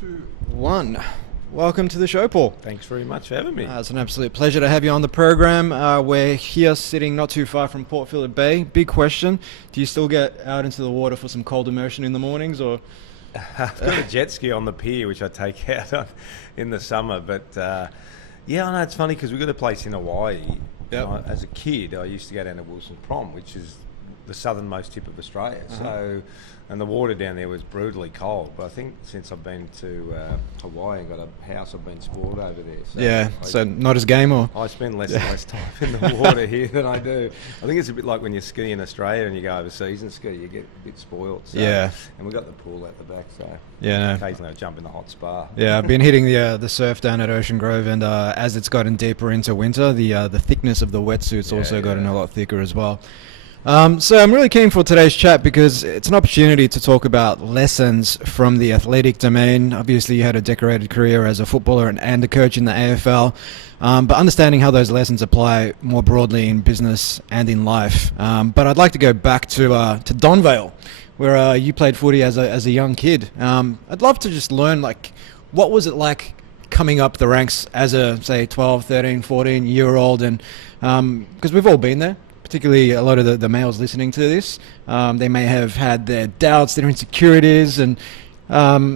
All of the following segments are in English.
2, 1. Welcome to the show, Paul. Thanks very much for having me. It's an absolute pleasure to have you on the program. We're here sitting not too far from Port Phillip Bay. Big question, do you still get out into the water for some cold immersion in the mornings? Or I've got a jet ski on the pier, which I take out on in the summer. But yeah, I know it's funny because we've got a place in Hawaii. Yep. As a kid, I used to go down to Wilson Prom, which is the southernmost tip of Australia. So, and the water down there was brutally cold. But I think since I've been to Hawaii and got a house, I've been spoiled over there. So yeah, so not as game, or? I spend less and less time in the water here than I do. I think it's a bit like when you ski in Australia and you go overseas and ski, you get a bit spoiled. So, yeah. And we've got the pool out the back, so yeah, no. occasionally I jump in the hot spa. Yeah, I've been hitting the surf down at Ocean Grove, and as it's gotten deeper into winter, the thickness of the wetsuit's also gotten a lot thicker as well. So I'm really keen for today's chat because it's an opportunity to talk about lessons from the athletic domain. Obviously, you had a decorated career as a footballer and a coach in the AFL, but understanding how those lessons apply more broadly in business and in life. But I'd like to go back to Donvale, where you played footy as a young kid. I'd love to just learn, like, what was it like coming up the ranks as a, say, 12, 13, 14-year-old? And because we've all been there. Particularly a lot of the males listening to this, they may have had their doubts, their insecurities, and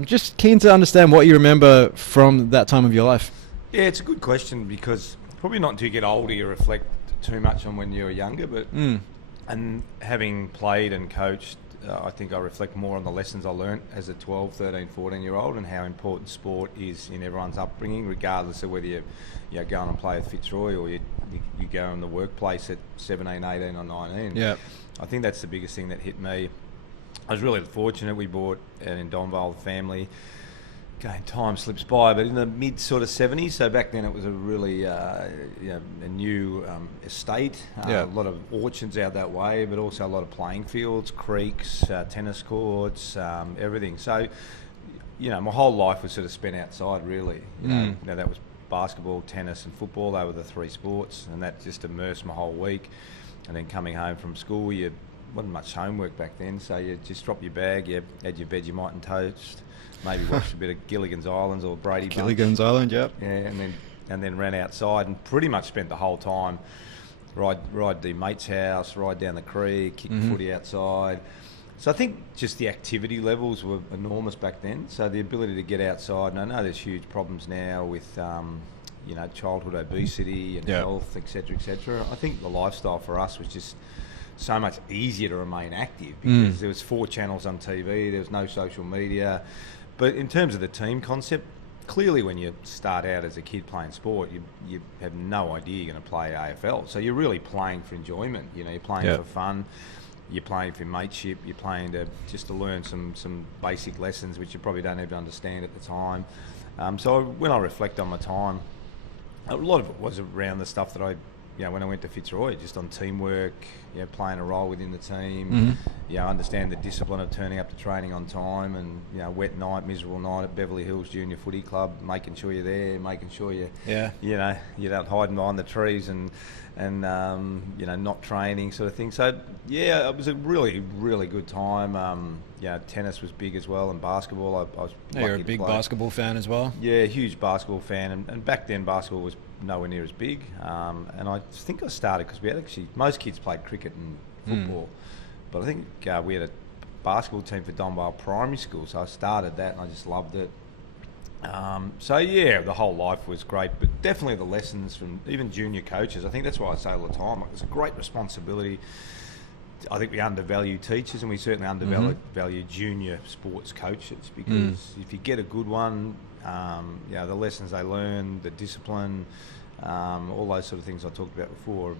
just keen to understand what you remember from that time of your life. Yeah, it's a good question because probably not until you get older you reflect too much on when you were younger, but and having played and coached, I think I reflect more on the lessons I learnt as a 12, 13, 14-year-old and how important sport is in everyone's upbringing, regardless of whether you go on and play at Fitzroy or you go in the workplace at 17, 18 or 19. Yeah. I think that's the biggest thing that hit me. I was really fortunate. We bought in Donvale, the family. Again, time slips by, but in the mid sort of 70s, so back then it was a really a new estate, a lot of orchards out that way, but also a lot of playing fields, creeks, tennis courts, everything. So, my whole life was sort of spent outside, really. You know, that was basketball, tennis and football. They were the three sports, and that just immersed my whole week. And then coming home from school, you wasn't much homework back then, so you just drop your bag, you had your Vegemite and toast, maybe watched a bit of Gilligan's Islands or Brady Bunch. Gilligan's Island, yep. Yeah, and then ran outside and pretty much spent the whole time ride the mate's house, ride down the creek, kick footy outside. So I think just the activity levels were enormous back then. So the ability to get outside, and I know there's huge problems now with childhood obesity and health, etc., etc. I think the lifestyle for us was just so much easier to remain active because there was 4 channels on TV, there was no social media. But in terms of the team concept, clearly when you start out as a kid playing sport, you have no idea you're going to play AFL. So you're really playing for enjoyment. You're playing for fun. You're playing for mateship. You're playing to learn some basic lessons which you probably don't even understand at the time. So when I reflect on my time, a lot of it was around the stuff that I, when I went to Fitzroy, just on teamwork, playing a role within the team, understand the discipline of turning up to training on time, and wet night, miserable night at Beverly Hills Junior Footy Club, making sure you're there, making sure you don't hide behind the trees and not training sort of thing. So it was a really, really good time. Tennis was big as well, and basketball. I was lucky You're a big basketball fan as well. Yeah, huge basketball fan, and back then basketball was nowhere near as big. And I think I started because we had most kids played cricket and football, but I think we had a basketball team for Donvale Primary School, so I started that and I just loved it. The whole life was great, but definitely the lessons from even junior coaches. I think that's why I say all the time, it's a great responsibility. I think we undervalue teachers, and we certainly undervalue junior sports coaches, because if you get a good one, the lessons they learn, the discipline, all those sort of things I talked about before,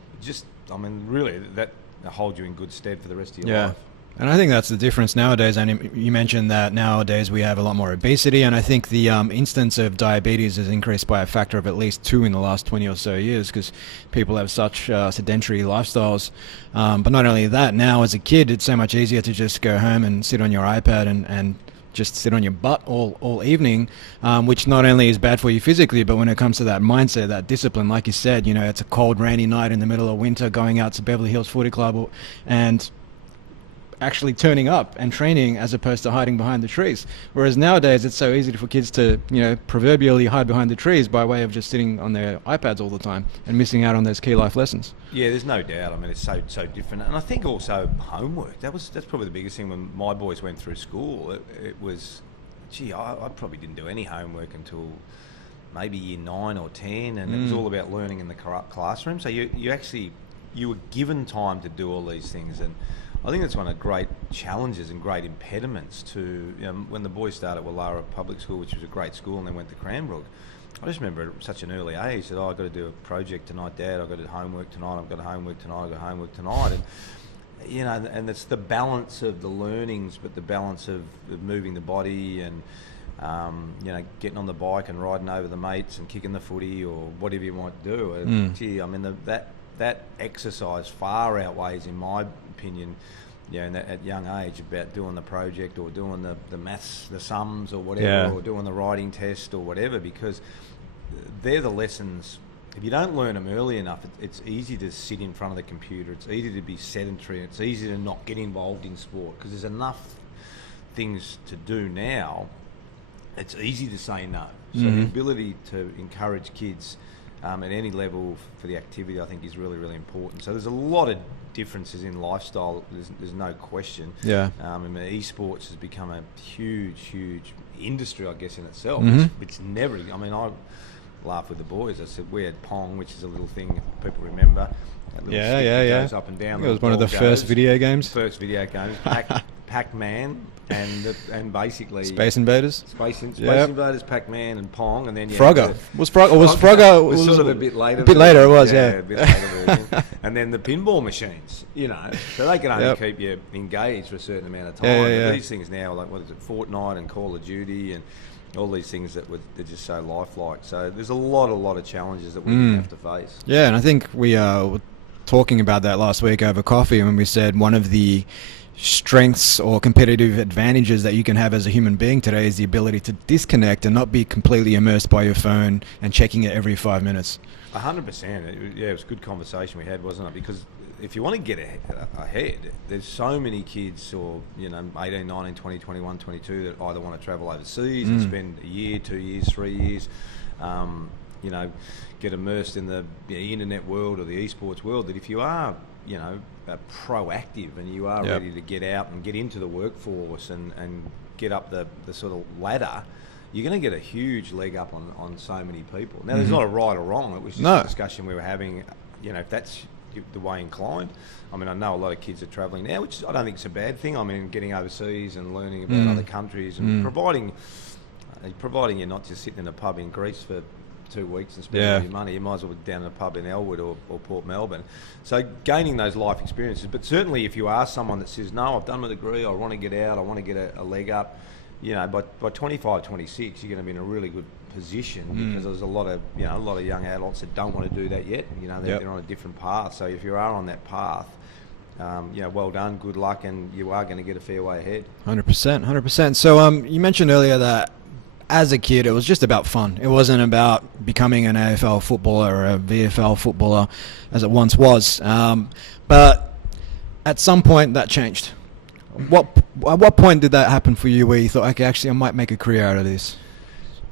really that holds you in good stead for the rest of your life. And I think that's the difference nowadays. And you mentioned that nowadays we have a lot more obesity, and I think the instance of diabetes has increased by a factor of at least 2 in the last 20 or so years, because people have such sedentary lifestyles. But not only that, now as a kid, it's so much easier to just go home and sit on your iPad and just sit on your butt all evening, which not only is bad for you physically, but when it comes to that mindset, that discipline, like you said, it's a cold, rainy night in the middle of winter, going out to Beverly Hills Footy Club, and actually turning up and training as opposed to hiding behind the trees. Whereas nowadays it's so easy for kids to, proverbially hide behind the trees by way of just sitting on their iPads all the time and missing out on those key life lessons. Yeah, there's no doubt. I mean, it's so different. And I think also homework. That's probably the biggest thing when my boys went through school. It was, I probably didn't do any homework until maybe year 9 or 10, and it was all about learning in the classroom. So you were given time to do all these things, and I think that's one of the great challenges and great impediments to, when the boys started at Wallara Public School, which was a great school, and then went to Cranbrook. I just remember at such an early age that, I've got to do a project tonight, Dad, I've got to do homework tonight, I've got homework tonight, I've got homework tonight. And, and it's the balance of the learnings, but the balance of moving the body and, getting on the bike and riding over the mates and kicking the footy or whatever you might do. And, that exercise far outweighs, in my opinion, at young age, about doing the project or doing the maths, the sums or whatever, or doing the writing test or whatever, because they're the lessons. If you don't learn them early enough, it's easy to sit in front of the computer. It's easy to be sedentary. It's easy to not get involved in sport because there's enough things to do now. It's easy to say no. So the ability to encourage kids at any level for the activity, I think, is really, really important. So there's a lot of differences in lifestyle. There's no question. Yeah. Esports has become a huge industry, I guess, in itself. It's never. I mean, I laugh with the boys. I said we had Pong, which is a little thing people remember. That little stick that goes up and down. It was one of the first video games. Pac-Man and basically Space Invaders. Space Invaders, Pac-Man, and Pong, and then Frogger. Frogger was sort of a bit later. A bit later, it was, a bit later version. And then the pinball machines, so they can only keep you engaged for a certain amount of time. But these things now, like what is it, Fortnite and Call of Duty and all these things they're just so lifelike. So there's a lot of challenges that we have to face. Yeah, and I think we were talking about that last week over coffee when we said one of the strengths or competitive advantages that you can have as a human being today is the ability to disconnect and not be completely immersed by your phone and checking it every 5 minutes. 100%. It was a good conversation we had, wasn't it? Because if you want to get ahead, there's so many kids, or 18, 19, 20, 21, 22, that either want to travel overseas and spend a year, 2 years, 3 years, get immersed in the internet world or the esports world. That if you are proactive and you are ready to get out and get into the workforce and get up the sort of ladder, you're going to get a huge leg up on so many people. Now, there's not a right or wrong. It was just a discussion we were having, if that's the way inclined. I mean, I know a lot of kids are travelling now, which I don't think is a bad thing. I mean, getting overseas and learning about other countries and providing you're not just sitting in a pub in Greece for 2 weeks and spending all your money. You might as well be down in a pub in Elwood or Port Melbourne. So gaining those life experiences. But certainly if you are someone that says, no, I've done my degree, I want to get out, I want to get a leg up, by 25, 26, you're going to be in a really good position because there's a lot of young adults that don't want to do that yet. They're on a different path. So if you are on that path, well done, good luck, and you are going to get a fair way ahead. 100%. So you mentioned earlier that as a kid, it was just about fun. It wasn't about becoming an AFL footballer or a VFL footballer as it once was. But at some point, that changed. At what point did that happen for you where you thought, okay, actually, I might make a career out of this?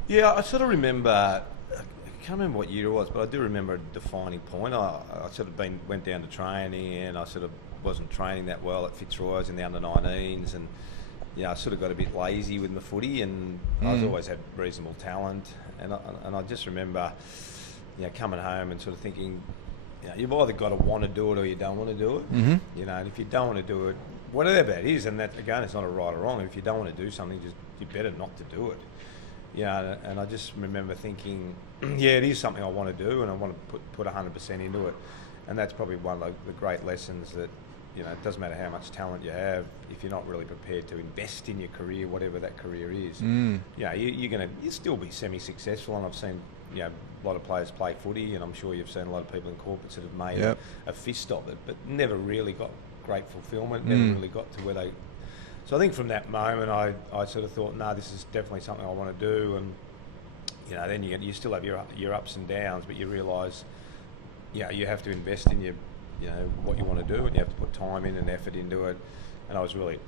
Yeah, I sort of remember, I can't remember what year it was, but I do remember a defining point. I sort of went down to training, and I sort of wasn't training that well at Fitzroy. I was in the under-19s, and I sort of got a bit lazy with my footy, and I always had reasonable talent. And I just remember, coming home and sort of thinking, you've either got to want to do it or you don't want to do it. And if you don't want to do it, whatever it is, and that again, it's not a right or wrong. If you don't want to do something, you better not to do it. And I just remember thinking, it is something I want to do, and I want to put 100% into it. And that's probably one of the great lessons that, it doesn't matter how much talent you have, if you're not really prepared to invest in your career, whatever that career is, you'll still be semi-successful. And I've seen, a lot of players play footy, and I'm sure you've seen a lot of people in corporates that have made a fist of it, but never really got great fulfillment, never really got to where they... So I think from that moment, I sort of thought, no, this is definitely something I want to do. And, then you still have your ups and downs, but you realise, you have to invest in your, what you want to do, and you have to put time in and effort into it. and I was really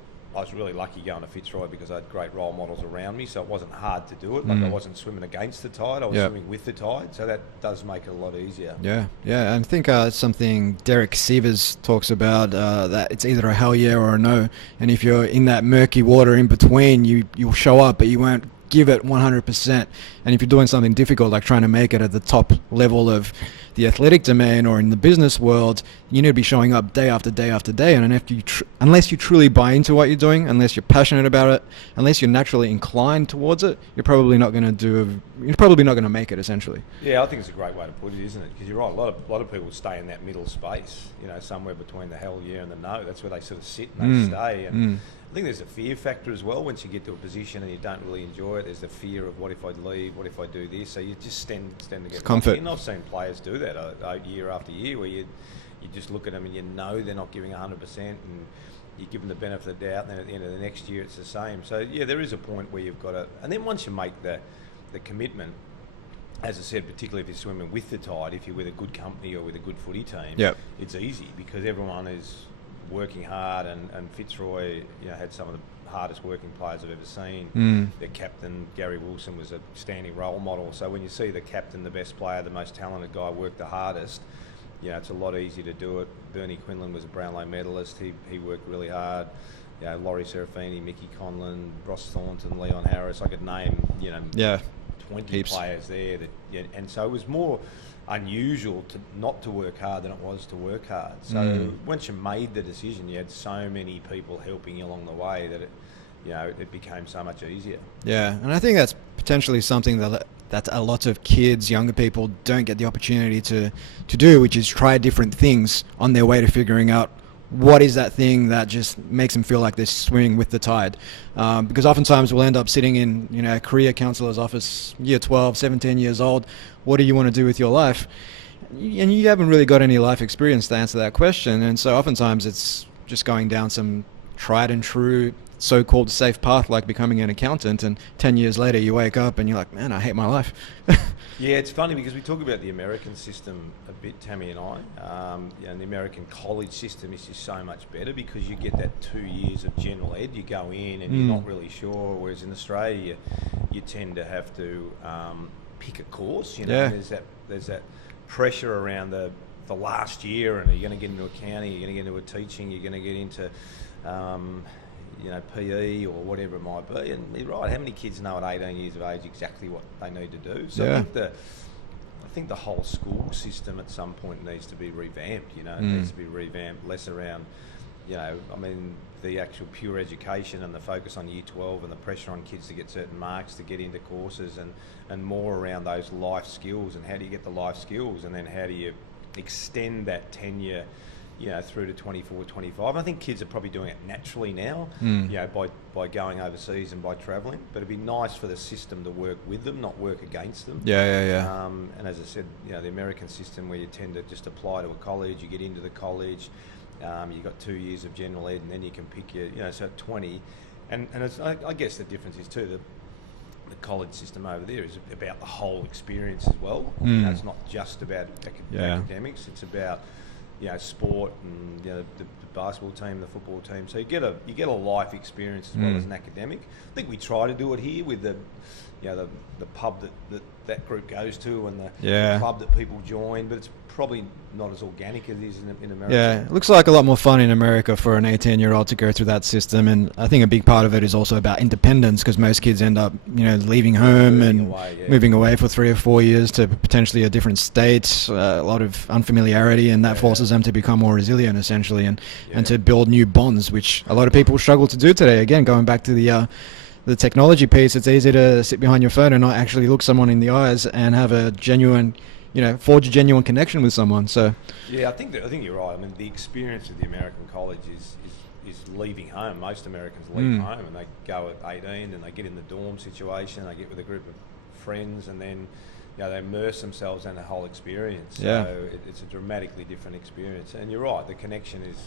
lucky going to Fitzroy because I had great role models around me, so it wasn't hard to do it. Like I wasn't swimming against the tide, I was swimming with the tide, so that does make it a lot easier. Yeah, I think something Derek Sievers talks about, that it's either a hell yeah or a no, and if you're in that murky water in between, you'll show up, but you won't give it 100%. And if you're doing something difficult, like trying to make it at the top level of the athletic domain or in the business world, you need to be showing up day after day after day. And if you unless you truly buy into what you're doing, unless you're passionate about it, unless you're naturally inclined towards it, you're probably not going to make it, essentially. Yeah, I think it's a great way to put it, isn't it? Because you're right, a lot of people stay in that middle space, somewhere between the hell yeah and the no. That's where they sort of sit and they stay. And I think there's a fear factor as well. Once you get to a position and you don't really enjoy it, there's the fear of what if I leave, what if I do this. So you just tend to get comfort. And I've seen players do that year after year, where you just look at them and they're not giving 100%, and you give them the benefit of the doubt, and then at the end of the next year it's the same. So yeah, there is a point where you've got to, and then once you make the commitment, as I said, particularly if you're swimming with the tide, if you're with a good company or with a good footy team, it's easy because everyone is working hard, and Fitzroy had some of the hardest working players I've ever seen. Their captain, Gary Wilson, was a standing role model. So when you see the captain, the best player, the most talented guy work the hardest, it's a lot easier to do it. Bernie Quinlan was a Brownlow medalist. He worked really hard. Laurie Serafini, Mickey Conlon, Ross Thornton, Leon Harris. I could name 20 heaps. Players there and so it was more unusual not to work hard than it was to work hard. So once you made the decision, you had so many people helping you along the way that it became so much easier. Yeah, and I think that's potentially something that a lot of kids, younger people, don't get the opportunity to do, which is try different things on their way to figuring out what is that thing that just makes them feel like they're swimming with the tide. Because oftentimes we'll end up sitting in a career counsellor's office, year 12, 17 years old. What do you want to do with your life? And you haven't really got any life experience to answer that question. And so oftentimes it's just going down some tried and true so-called safe path, like becoming an accountant, and 10 years later you wake up and you're like, man, I hate my life. Yeah, it's funny because we talk about the American system a bit, Tammy and I. And the American college system is just so much better because you get that 2 years of general ed. You go in and you're not really sure, whereas in Australia you tend to have to pick a course. There's that pressure around the last year, and are you going to get into accounting, you're going to get into teaching, you're going to get into PE or whatever it might be. And you're right, how many kids know at 18 years of age exactly what they need to do? So I think the whole school system at some point needs to be revamped. It needs to be revamped, less around, the actual pure education and the focus on year 12 and the pressure on kids to get certain marks to get into courses, and more around those life skills, and how do you get the life skills, and then how do you extend that tenure through to 24, 25. I think kids are probably doing it naturally now, by going overseas and by travelling. But it'd be nice for the system to work with them, not work against them. And as I said, the American system where you tend to just apply to a college, you get into the college, you've got 2 years of general ed, and then you can pick so at 20. And it's, I guess the difference is too, the college system over there is about the whole experience as well. It's not just about academics, it's about sport and the basketball team, the football team. So you get a life experience as well as an academic. I think we try to do it here with the pub that group goes to, and the club that people join, but it's probably not as organic as it is in America. Yeah, it looks like a lot more fun in America for an 18-year-old to go through that system, and I think a big part of it is also about independence, because most kids end up, leaving home and moving away for 3 or 4 years to potentially a different state, a lot of unfamiliarity, and that forces them to become more resilient, essentially, and to build new bonds, which a lot of people struggle to do today. Again, going back to the technology piece, it's easy to sit behind your phone and not actually look someone in the eyes and have a genuine, forge a genuine connection with someone. So I think you're right. The experience of the American college is leaving home. Most Americans leave home and they go at 18 and they get in the dorm situation, they get with a group of friends, and then they immerse themselves in the whole experience. So it's a dramatically different experience. And you're right, the connection is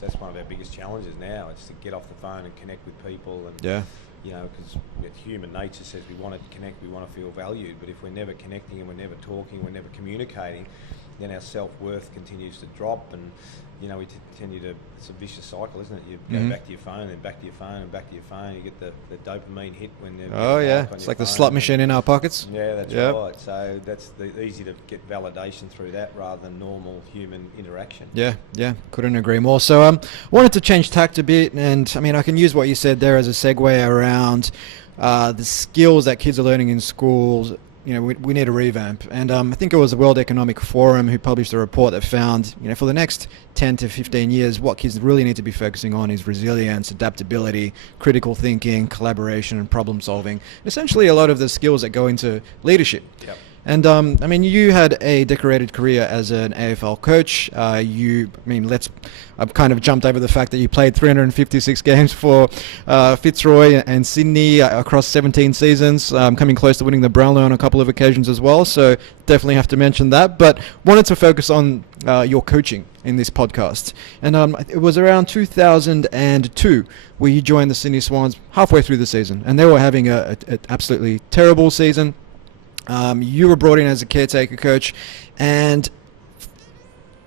that's one of our biggest challenges now. It's to get off the phone and connect with people, and because human nature says we want to connect, we want to feel valued, but if we're never connecting and we're never talking, we're never communicating, then our self-worth continues to drop, and we continue to, it's a vicious cycle, isn't it? You go back to your phone, then back to your phone, and back to your phone. You get the dopamine hit when they're it's like the slot machine in our pockets. Yeah, that's right. So that's easy to get validation through that rather than normal human interaction. Yeah, couldn't agree more. So wanted to change tact a bit, and I mean I can use what you said there as a segue around the skills that kids are learning in schools. We need a revamp. And I think it was the World Economic Forum who published a report that found, for the next 10 to 15 years, what kids really need to be focusing on is resilience, adaptability, critical thinking, collaboration, and problem solving. Essentially, a lot of the skills that go into leadership. Yep. And I mean, you had a decorated career as an AFL coach. I've kind of jumped over the fact that you played 356 games for Fitzroy and Sydney across 17 seasons, coming close to winning the Brownlow on a couple of occasions as well. So definitely have to mention that. But wanted to focus on your coaching in this podcast. And it was around 2002 where you joined the Sydney Swans halfway through the season, and they were having an absolutely terrible season. You were brought in as a caretaker coach, and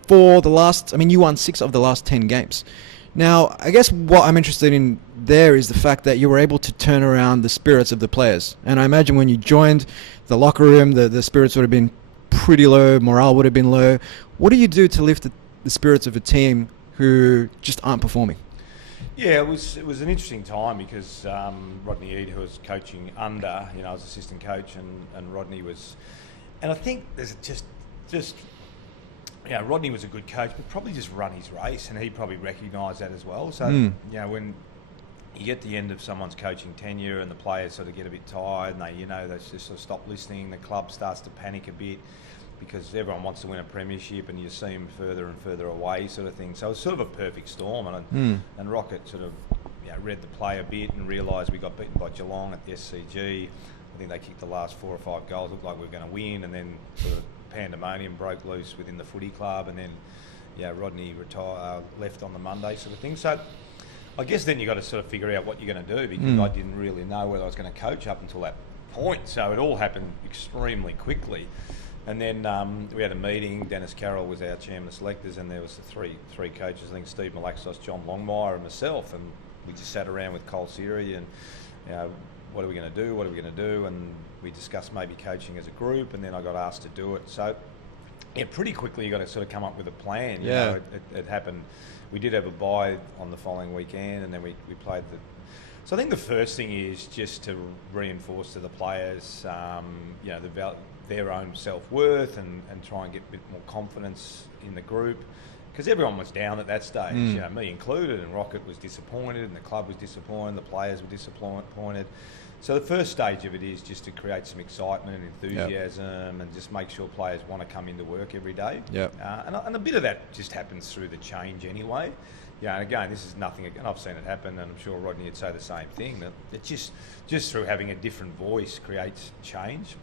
for the last, you won 6 of the last 10 games. Now, I guess what I'm interested in there is the fact that you were able to turn around the spirits of the players. And I imagine when you joined the locker room, the spirits would have been pretty low, morale would have been low. What do you do to lift the spirits of a team who just aren't performing? Yeah, it was an interesting time because Rodney Eade, who was coaching under, I was assistant coach, and Rodney was, and I think there's just Rodney was a good coach, but probably just run his race, and he probably recognised that as well. So when you get to the end of someone's coaching tenure and the players sort of get a bit tired and they just sort of stop listening, the club starts to panic a bit, because everyone wants to win a premiership and you see them further and further away, sort of thing. So it's sort of a perfect storm, and Rocket sort of read the play a bit and realised we got beaten by Geelong at the SCG. I think they kicked the last 4 or 5 goals, looked like we were going to win, and then sort of pandemonium broke loose within the footy club, and then Rodney left on the Monday, sort of thing. So I guess then you got to sort of figure out what you're going to do, because I didn't really know whether I was going to coach up until that point. So it all happened extremely quickly. And then we had a meeting. Dennis Carroll was our chairman of selectors, and there was the three coaches, I think Steve Malaxos, John Longmire and myself, and we just sat around with Cole Seary and what are we going to do, and we discussed maybe coaching as a group, and then I got asked to do it. So pretty quickly you got to sort of come up with a plan. It happened. We did have a bye on the following weekend, and then we played so I think the first thing is just to reinforce to the players their own self-worth and try and get a bit more confidence in the group, because everyone was down at that stage, me included, and Rocket was disappointed, and the club was disappointed, the players were disappointed. So the first stage of it is just to create some excitement and enthusiasm, and just make sure players want to come into work every day. And a bit of that just happens through the change anyway. And again, this is nothing, and I've seen it happen, and I'm sure Rodney would say the same thing, that it just through having a different voice creates change.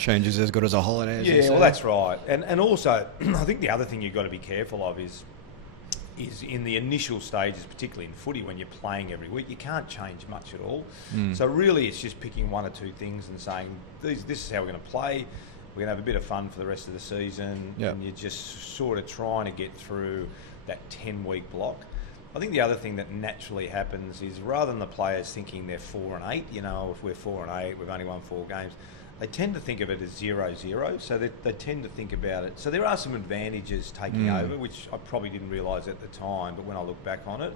Change is as good as a holiday. Well, that's right. And also, I think the other thing you've got to be careful of is in the initial stages, particularly in footy, when you're playing every week, you can't change much at all. So really, it's just picking 1 or 2 things and saying, this is how we're going to play. We're going to have a bit of fun for the rest of the season. And you're just sort of trying to get through that 10-week block. I think the other thing that naturally happens is, rather than the players thinking they're 4 and 8, if we're 4 and 8, we've only won 4 games, they tend to think of it as 0-0, so they tend to think about it. So there are some advantages taking over, which I probably didn't realise at the time, but when I look back on it,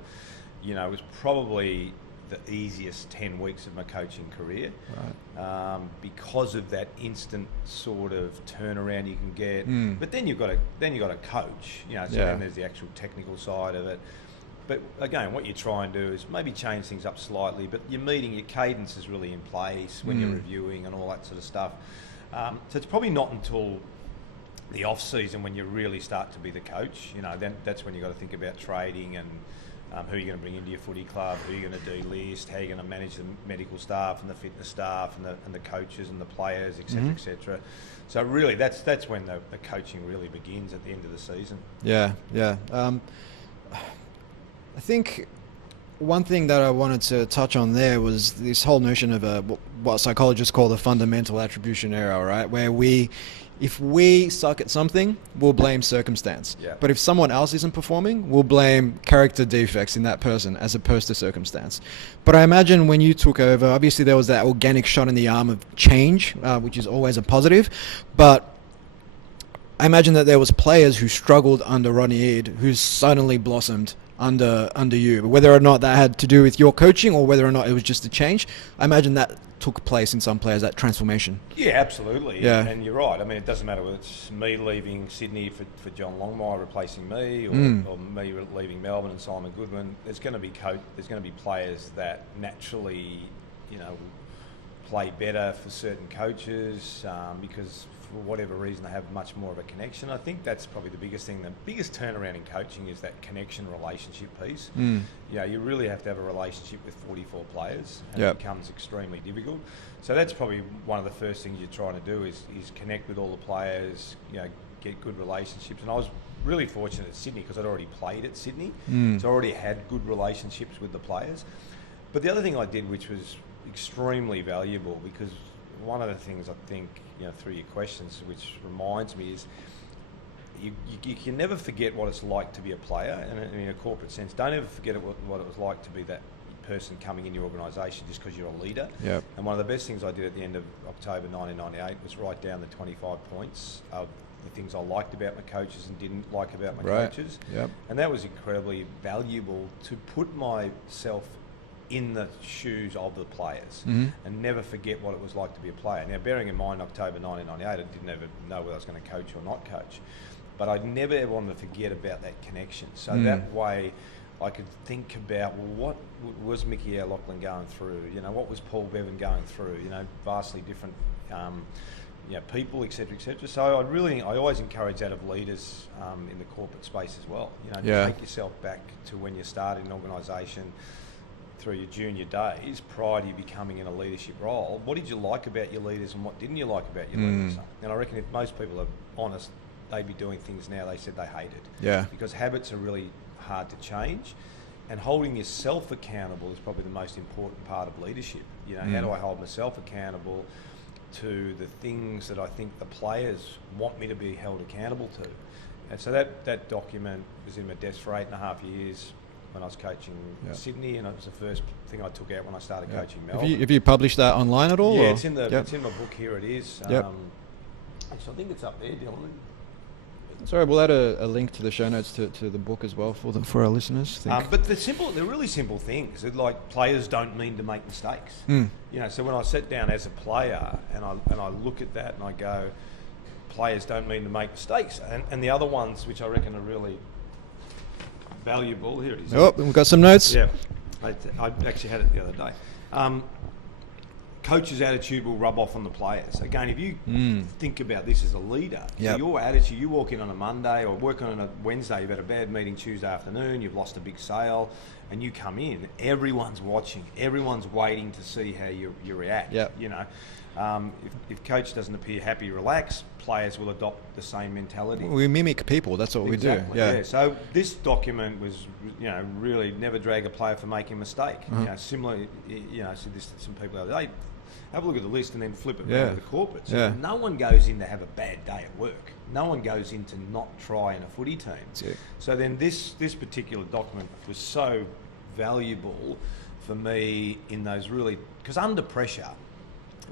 it was probably the easiest 10 weeks of my coaching career, because of that instant sort of turnaround you can get. But then you've got to coach, so then there's the actual technical side of it. But again, what you try and do is maybe change things up slightly, but your cadence is really in place when you're reviewing and all that sort of stuff. So it's probably not until the off season when you really start to be the coach. Then that's when you've got to think about trading and who you're going to bring into your footy club, who you're going to delist, how you're going to manage the medical staff and the fitness staff and the coaches and the players, etc., etc. So really, that's when the coaching really begins at the end of the season. I think one thing that I wanted to touch on there was this whole notion of what psychologists call the fundamental attribution error, right? Where if we suck at something, we'll blame circumstance. Yeah. But if someone else isn't performing, we'll blame character defects in that person as opposed to circumstance. But I imagine when you took over, obviously there was that organic shot in the arm of change, which is always a positive. But I imagine that there was players who struggled under Ronnie Eade who suddenly blossomed under you. Whether or not that had to do with your coaching or whether or not it was just a change, I imagine that took place in some players, that transformation. Yeah, absolutely. Yeah. And you're right. I mean, it doesn't matter whether it's me leaving Sydney for John Longmire replacing me, or me leaving Melbourne and Simon Goodwin. There's going to be players that naturally, play better for certain coaches because for whatever reason they have much more of a connection. I think that's probably the biggest thing. The biggest turnaround in coaching is that connection relationship piece. You really have to have a relationship with 44 players, and it becomes extremely difficult. So that's probably one of the first things you're trying to do is connect with all the players, get good relationships. And I was really fortunate at Sydney because I'd already played at Sydney, so I already had good relationships with the players. But the other thing I did, which was extremely valuable, because one of the things I think, through your questions, which reminds me, is you can never forget what it's like to be a player, and in a corporate sense, don't ever forget what it was like to be that person coming in your organisation just because you're a leader. Yep. And one of the best things I did at the end of October 1998 was write down the 25 points of the things I liked about my coaches and didn't like about my coaches. Yep. And that was incredibly valuable to put myself in the shoes of the players and never forget what it was like to be a player. Now, bearing in mind October 1998, I didn't ever know whether I was going to coach or not coach, but I never ever wanted to forget about that connection. So that way I could think about, what was Mickey O'Loughlin going through? What was Paul Bevan going through? Vastly different people, etc., etc. So I always encourage that of leaders in the corporate space as well. To take yourself back to when you started an organisation, through your junior days, prior to you becoming in a leadership role. What did you like about your leaders and what didn't you like about your leaders? And I reckon if most people are honest, they'd be doing things now they said they hated. Yeah. Because habits are really hard to change, and holding yourself accountable is probably the most important part of leadership. How do I hold myself accountable to the things that I think the players want me to be held accountable to? And so that document was in my desk for 8.5 years when I was coaching Sydney, and it was the first thing I took out when I started coaching Melbourne. Have you published that online at all? Yeah, or? it's in my book here. It is. So I think it's up there, Dylan. Sorry, we'll add a link to the show notes to the book as well for our listeners. But they're really simple things. They're like, players don't mean to make mistakes. So when I sit down as a player and I look at that and I go, players don't mean to make mistakes, and the other ones which I reckon are really valuable. Here it is. Oh, we've got some notes. Yeah, I actually had it the other day. Coach's attitude will rub off on the players. Again, if you think about this as a leader, so your attitude, you walk in on a Monday or work on a Wednesday, you've had a bad meeting Tuesday afternoon, you've lost a big sale, and you come in, everyone's watching, everyone's waiting to see how you react. If coach doesn't appear happy, relaxed, players will adopt the same mentality. We mimic people. That's what we do. Yeah. So this document was, really never drag a player for making a mistake. Similarly, I said this to some people the other day. Have a look at the list and then flip it back to the corporates. No one goes in to have a bad day at work. No one goes in to not try in a footy team. So then this particular document was so valuable for me in those really, because under pressure,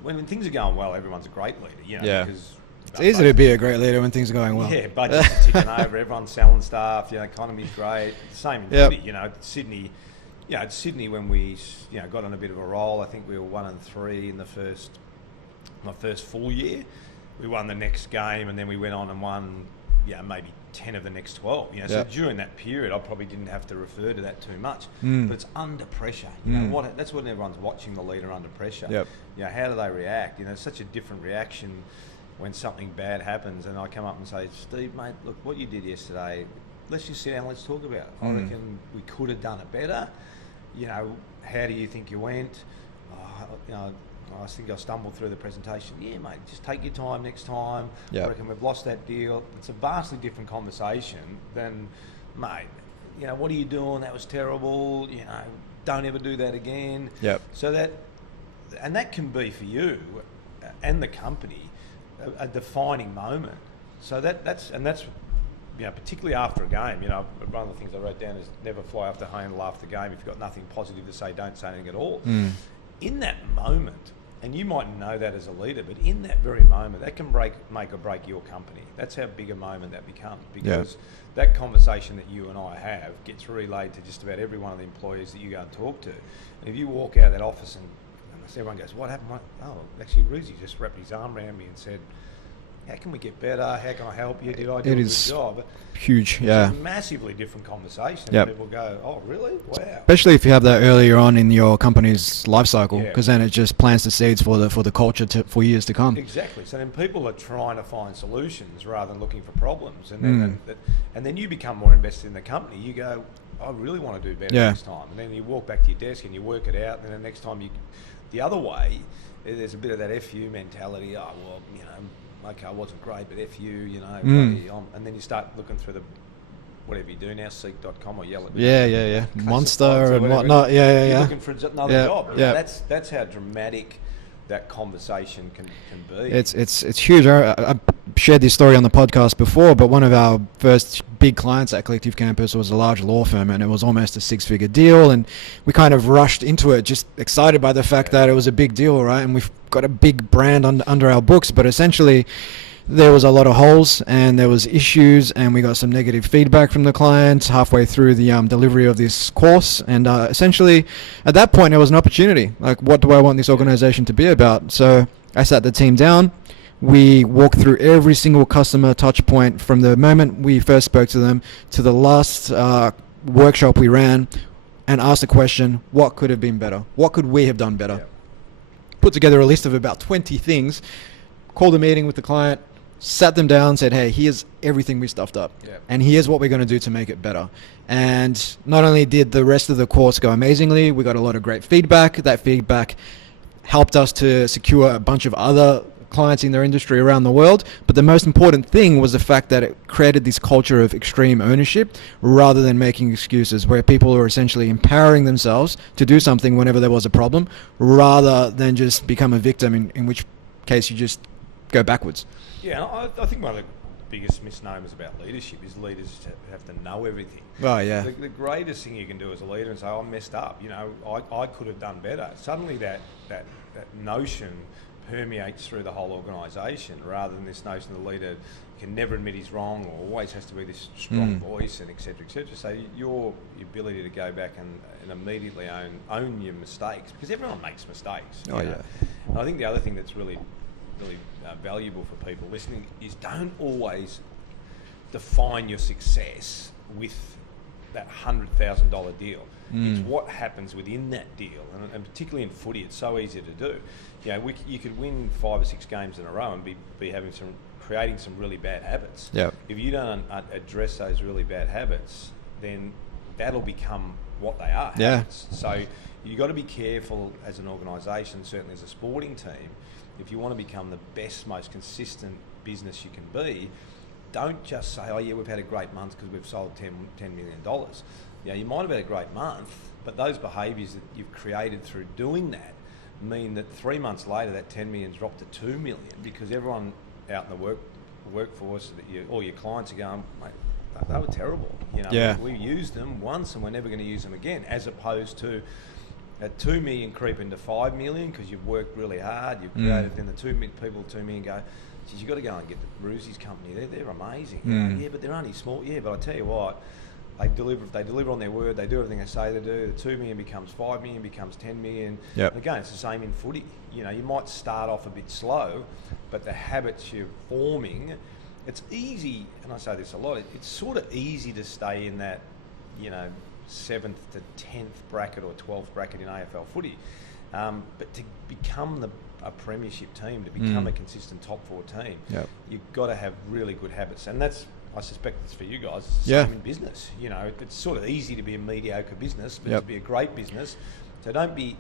when things are going well, everyone's a great leader. Because it's easy to be a great leader when things are going well. Yeah, budgets are ticking over, everyone's selling stuff, economy's great. Same in footy, at Sydney when we got on a bit of a roll, I think we were 1-3 in my first full year. We won the next game and then we went on and won maybe 10 of the next 12. So during that period I probably didn't have to refer to that too much. But it's under pressure. That's when everyone's watching the leader under pressure. How do they react? It's such a different reaction when something bad happens and I come up and say, Steve, mate, look, what you did yesterday, let's just sit down, let's talk about it. I reckon we could have done it better. How do you think you went? I think I stumbled through the presentation. Yeah, mate, just take your time next time. I reckon we've lost that deal. It's a vastly different conversation than, mate, what are you doing? That was terrible. don't ever do that again. Yep. So that can be for you and the company a defining moment. So that's particularly after a game. One of the things I wrote down is never fly off the handle after the game. If you've got nothing positive to say, don't say anything at all. In that moment, and you might know that as a leader, but in that very moment, that can make or break your company. That's how big a moment that becomes, because that conversation that you and I have gets relayed to just about every one of the employees that you go and talk to. And if you walk out of that office and everyone goes, what happened? Oh, actually, Roosy just wrapped his arm around me and said, how can we get better? How can I help you? Did I do a good job? Huge, It's yeah. a massively different conversation. Yep. People go, oh, really? Wow. Especially if you have that earlier on in your company's life cycle, Yeah. because then it just plants the seeds for the culture for years to come. Exactly. So then people are trying to find solutions rather than looking for problems, and then you become more invested in the company. You go, I really want to do better next time, and then you walk back to your desk and you work it out, and then the next time the other way, there's a bit of that FU mentality. Oh well, okay, I wasn't great, but F you, and then you start looking through the whatever you do now, seek.com or yell at Yeah. Monster and whatnot. You're looking for another job. Yeah. That's how dramatic that conversation can be. It's huge. I shared this story on the podcast before, but one of our first big clients at Collective Campus was a large law firm, and it was almost a 6-figure deal, and we kind of rushed into it just excited by the fact that it was a big deal, right? And we've got a big brand under our books, but essentially there was a lot of holes and there was issues, and we got some negative feedback from the client halfway through the delivery of this course. And essentially at that point, there was an opportunity. Like, what do I want this organization to be about? So I sat the team down. We walked through every single customer touch point from the moment we first spoke to them to the last workshop we ran, and asked the question, what could have been better? What could we have done better? Yeah. Put together a list of about 20 things, called a meeting with the client, sat them down, said, hey, here's everything we stuffed up, and here's what we're going to do to make it better. And not only did the rest of the course go amazingly, we got a lot of great feedback. That feedback helped us to secure a bunch of other clients in their industry around the world, but the most important thing was the fact that it created this culture of extreme ownership rather than making excuses, where people are essentially empowering themselves to do something whenever there was a problem, rather than just become a victim, in which case you just go backwards. Yeah, I think one of the biggest misnomers about leadership is leaders have to know everything. Oh, yeah. The greatest thing you can do as a leader is say, I messed up, I could have done better. Suddenly that notion permeates through the whole organisation, rather than this notion the leader can never admit he's wrong or always has to be this strong voice, and et cetera, et cetera. So your ability to go back and immediately own your mistakes, because everyone makes mistakes. Oh, yeah. And I think the other thing that's really valuable for people listening is don't always define your success with that $100,000 deal. It's what happens within that deal, and particularly in footy, it's so easy to do. You could win 5 or 6 games in a row and be creating some really bad habits. Yep. If you don't address those really bad habits, then that'll become what they are. Yeah. Habits. So you've got to be careful as an organisation, certainly as a sporting team. If you want to become the best, most consistent business you can be, don't just say, oh yeah, we've had a great month because we've sold $10 million. You might have had a great month, but those behaviours that you've created through doing that mean that 3 months later that 10 million dropped to 2 million, because everyone out in the workforce, all your clients are going, mate, they were terrible. We used them once and we're never going to use them again, as opposed to a 2 million creep into 5 million because you've worked really hard, you've created, then the 2 million go, geez, you've got to go and get the Roosie's company, they're amazing. Yeah, but they're only small. Yeah, but I tell you what, they deliver on their word, they do everything they say they do. The 2 million becomes 5 million, becomes 10 million. Yep. And again, it's the same in footy. You might start off a bit slow, but the habits you're forming, it's easy, and I say this a lot, it's sort of easy to stay in that, 7th to 10th bracket or 12th bracket in AFL footy. But to become a Premiership team, to become a consistent top 4 team, you've got to have really good habits. And that's, I suspect it's for you guys, it's the same in business. It's sort of easy to be a mediocre business, but to be a great business. So don't be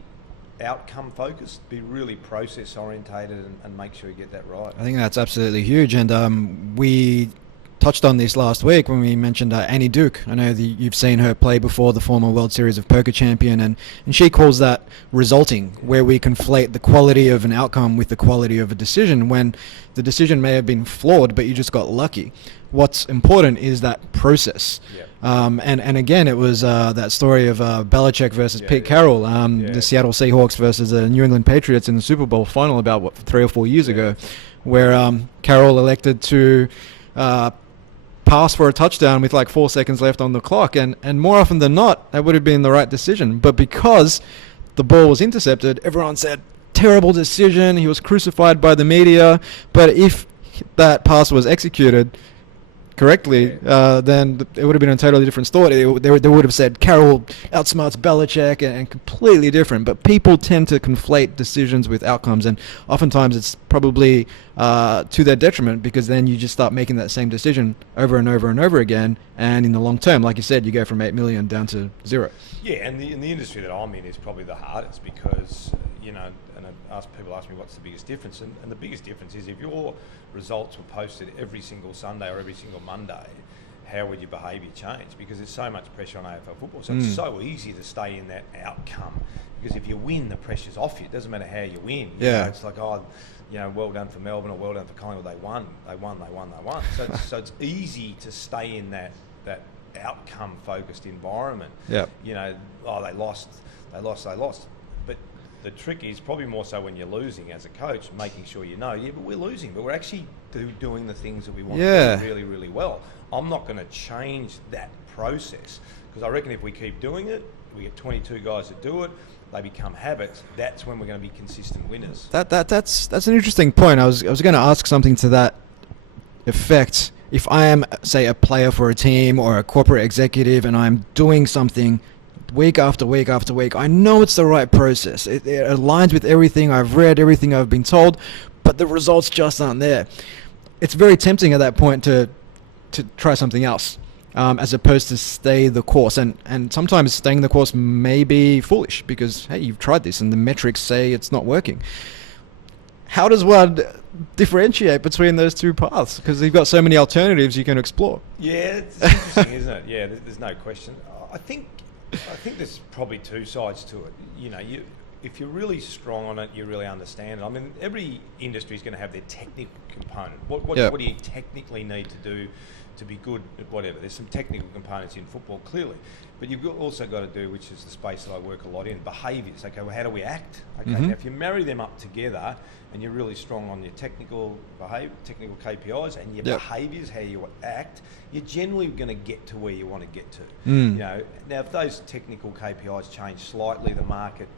outcome focused, be really process orientated, and make sure you get that right. I think that's absolutely huge. And we touched on this last week when we mentioned Annie Duke. I know you've seen her play before, the former World Series of Poker champion, and she calls that resulting, where we conflate the quality of an outcome with the quality of a decision, when the decision may have been flawed, but you just got lucky. What's important is that process. Yep. And again, it was that story of Belichick versus Pete Carroll, the Seattle Seahawks versus the New England Patriots in the Super Bowl final about, 3 or 4 years ago, where Carroll elected to pass for a touchdown with like 4 seconds left on the clock, and more often than not, that would have been the right decision. But because the ball was intercepted, everyone said, terrible decision, he was crucified by the media. But if that pass was executed correctly, then it would have been a totally different story. They would have said Carroll outsmarts Belichick, and completely different. But people tend to conflate decisions with outcomes, and oftentimes it's probably to their detriment, because then you just start making that same decision over and over and over again, and in the long term, like you said, you go from 8 million down to 0. Yeah, and the industry that I'm in is probably the hardest, because and people ask me what's the biggest difference, and the biggest difference is if your results were posted every single Sunday or every single Monday, how would your behaviour change? Because there's so much pressure on AFL football, so it's so easy to stay in that outcome, because if you win, the pressure's off you. It doesn't matter how you win. It's like, well done for Melbourne or well done for Collingwood. They won. So it's easy to stay in that outcome-focused environment. Yep. They lost. But the trick is probably more so when you're losing as a coach, making sure but we're losing, but we're actually doing the things that we want to do really, really well. I'm not going to change that process, because I reckon if we keep doing it, we get 22 guys that do it, they become habits. That's when we're going to be consistent winners. That's an interesting point. I was going to ask something to that effect. If I am, say, a player for a team or a corporate executive, and I'm doing something week after week after week, I know it's the right process. It aligns with everything I've read, everything I've been told, but the results just aren't there. It's very tempting at that point to try something else, as opposed to stay the course. And sometimes staying the course may be foolish, because, hey, you've tried this and the metrics say it's not working. How does one differentiate between those two paths? Because you've got so many alternatives you can explore. Yeah, it's interesting, isn't it? Yeah, there's no question. I think there's probably two sides to it. If you're really strong on it, you really understand it. I mean, every industry is going to have their technical component. What do you technically need to do to be good at whatever? There's some technical components in football, clearly. But you've also got to do, which is the space that I work a lot in, behaviours. Okay, well, how do we act? Okay, now if you marry them up together and you're really strong on your technical KPIs and your behaviours, how you act, you're generally going to get to where you want to get to. Now, if those technical KPIs change slightly, the market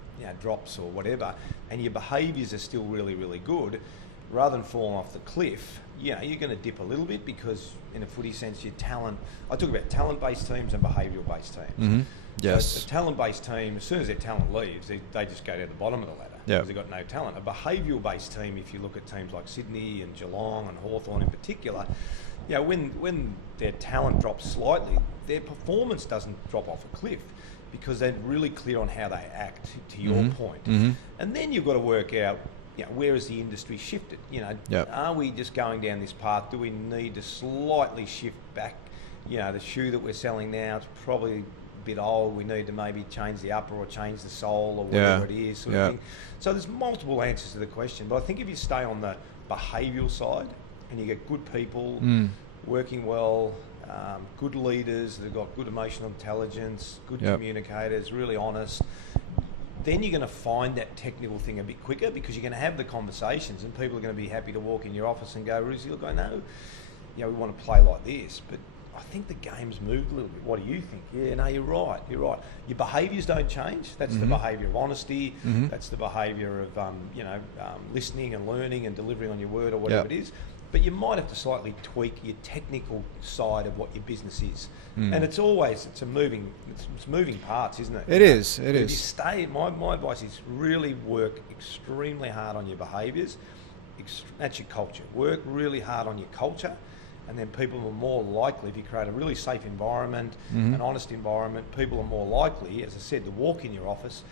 drops or whatever, and your behaviours are still really, really good, rather than falling off the cliff, you're going to dip a little bit, because in a footy sense, your talent, I talk about talent-based teams and behavioural-based teams. Yes. So a talent-based team, as soon as their talent leaves, they just go to the bottom of the ladder, because they've got no talent. A behavioural-based team, if you look at teams like Sydney and Geelong and Hawthorn in particular, when their talent drops slightly, their performance doesn't drop off a cliff, because they're really clear on how they act, to your point. And then you've got to work out, where has the industry shifted? Are we just going down this path? Do we need to slightly shift back? The shoe that we're selling now, it's probably a bit old. We need to maybe change the upper or change the sole or whatever it is, sort of thing. So there's multiple answers to the question. But I think if you stay on the behavioural side and you get good people working well, good leaders that have got good emotional intelligence, good communicators, really honest, then you're going to find that technical thing a bit quicker, because you're going to have the conversations and people are going to be happy to walk in your office and go, Roos, look, I know, we want to play like this, but I think the game's moved a little bit. What do you think? Yeah, no, you're right. Your behaviours don't change. That's the behaviour of honesty. That's the behaviour of, listening and learning and delivering on your word or whatever it is. But you might have to slightly tweak your technical side of what your business is. And it's moving parts, isn't it? It is. If you stay, my advice is really work extremely hard on your behaviours. That's your culture. Work really hard on your culture, and then people are more likely, if you create a really safe environment, an honest environment, people are more likely, as I said, to walk in your office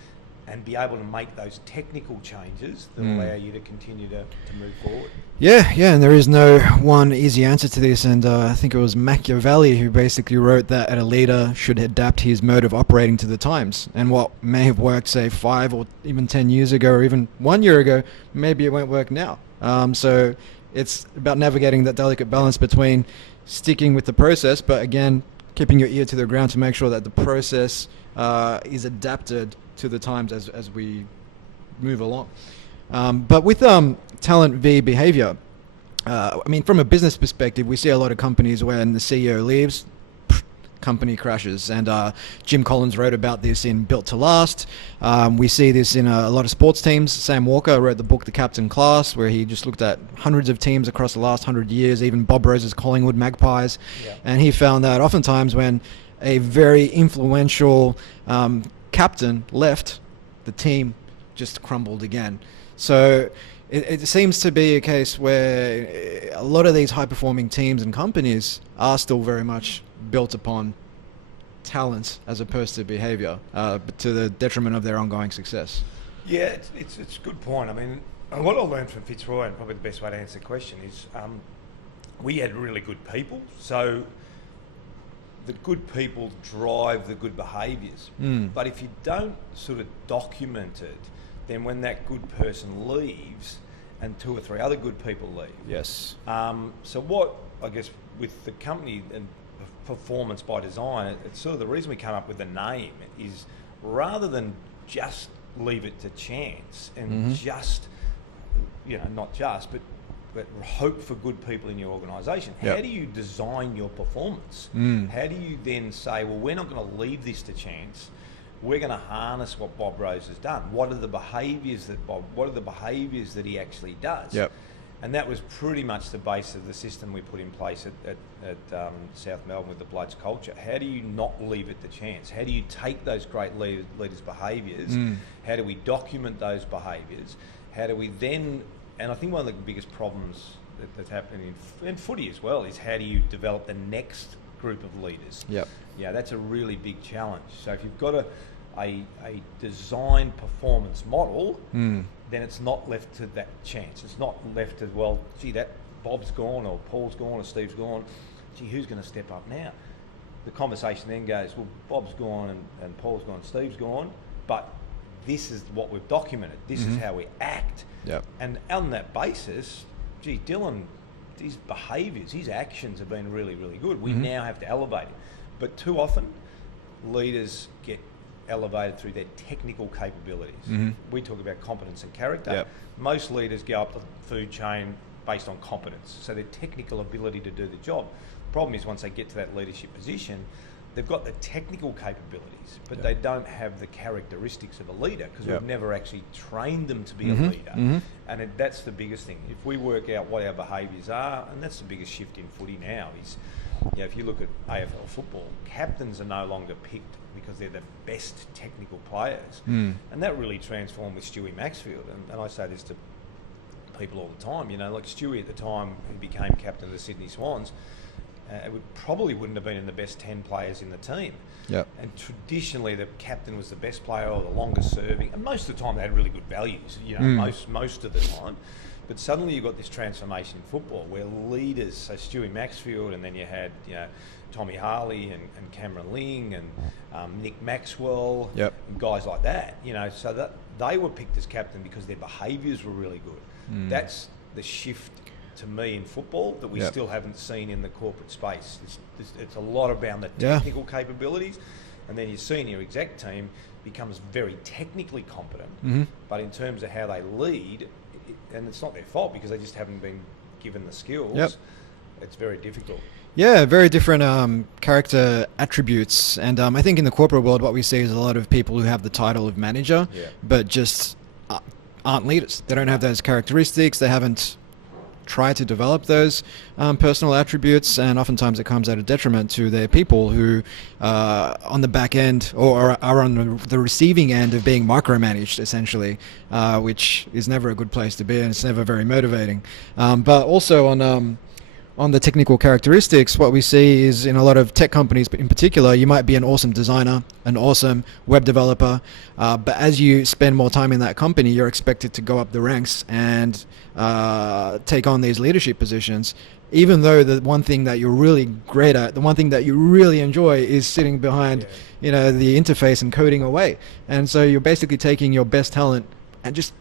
and be able to make those technical changes that allow you to continue to move forward. Yeah, and there is no one easy answer to this, and I think it was Machiavelli who basically wrote that a leader should adapt his mode of operating to the times, and what may have worked, say, 5 or even 10 years ago, or even 1 year ago, maybe it won't work now. So it's about navigating that delicate balance between sticking with the process, but again, keeping your ear to the ground to make sure that the process is adapted to the times as we move along. But with talent v behavior, I mean, from a business perspective, we see a lot of companies when the CEO leaves, company crashes. And Jim Collins wrote about this in Built to Last. We see this in a lot of sports teams. Sam Walker wrote the book The Captain Class, where he just looked at hundreds of teams across the last 100 years, even Bob Rose's Collingwood Magpies. Yeah. And he found that oftentimes when a very influential captain left, the team just crumbled again. So it seems to be a case where a lot of these high-performing teams and companies are still very much built upon talent as opposed to behaviour, to the detriment of their ongoing success. Yeah, it's a good point. I mean, what I learned from Fitzroy, and probably the best way to answer the question, is we had really good people. So the good people drive the good behaviours. But if you don't sort of document it, then when that good person leaves and 2 or 3 other good people leave. Yes. So what, I guess, with the company and performance by design, it's sort of the reason we came up with the name is rather than just leave it to chance and just, not just, but hope for good people in your organisation. How do you design your performance? How do you then say, well, we're not going to leave this to chance. We're going to harness what Bob Rose has done. What are the behaviours that he actually does? Yep. And that was pretty much the base of the system we put in place at South Melbourne with the Bloods culture. How do you not leave it to chance? How do you take those great leaders' behaviours? How do we document those behaviours? How do we then, and I think one of the biggest problems that's happening in footy as well is how do you develop the next group of leaders? Yep. Yeah, that's a really big challenge. So if you've got a design performance model, then it's not left to that chance. It's not left to, well, gee, that Bob's gone or Paul's gone or Steve's gone. Gee, who's going to step up now? The conversation then goes, well, Bob's gone and Paul's gone, Steve's gone, but this is what we've documented. This is how we act. Yep. And on that basis, gee, Dylan, his behaviours, his actions have been really, really good. We now have to elevate it. But too often, leaders get elevated through their technical capabilities. We talk about competence and character. Yep. Most leaders go up the food chain based on competence, so their technical ability to do the job. The problem is once they get to that leadership position, they've got the technical capabilities, but they don't have the characteristics of a leader because we've never actually trained them to be a leader. And that's the biggest thing. If we work out what our behaviours are, and that's the biggest shift in footy now, is if you look at AFL football, captains are no longer picked because they're the best technical players. And that really transformed with Stewie Maxfield. And I say this to people all the time, like Stewie at the time who became captain of the Sydney Swans, probably wouldn't have been in the best 10 players in the team. Yep. And traditionally the captain was the best player or the longest serving. And most of the time they had really good values, most of the time. But suddenly you've got this transformation in football where leaders, so Stewie Maxfield, and then you had, Tommy Harley and Cameron Ling and Nick Maxwell, and guys like that, so that they were picked as captain because their behaviours were really good. That's the shift to me in football that we still haven't seen in the corporate space. It's a lot about the technical capabilities, and then your senior exec team becomes very technically competent, but in terms of how they lead, and it's not their fault because they just haven't been given the skills, it's very difficult. Yeah, very different character attributes. And I think in the corporate world, what we see is a lot of people who have the title of manager, but just aren't leaders. They don't have those characteristics. They haven't tried to develop those personal attributes, and oftentimes it comes at a detriment to their people who on the back end or are on the receiving end of being micromanaged, essentially, which is never a good place to be, and it's never very motivating. But also on the technical characteristics, what we see is in a lot of tech companies, but in particular, you might be an awesome designer, an awesome web developer, but as you spend more time in that company, you're expected to go up the ranks and take on these leadership positions, even though the one thing that you're really great at, the one thing that you really enjoy is sitting behind, the interface and coding away. And so you're basically taking your best talent and just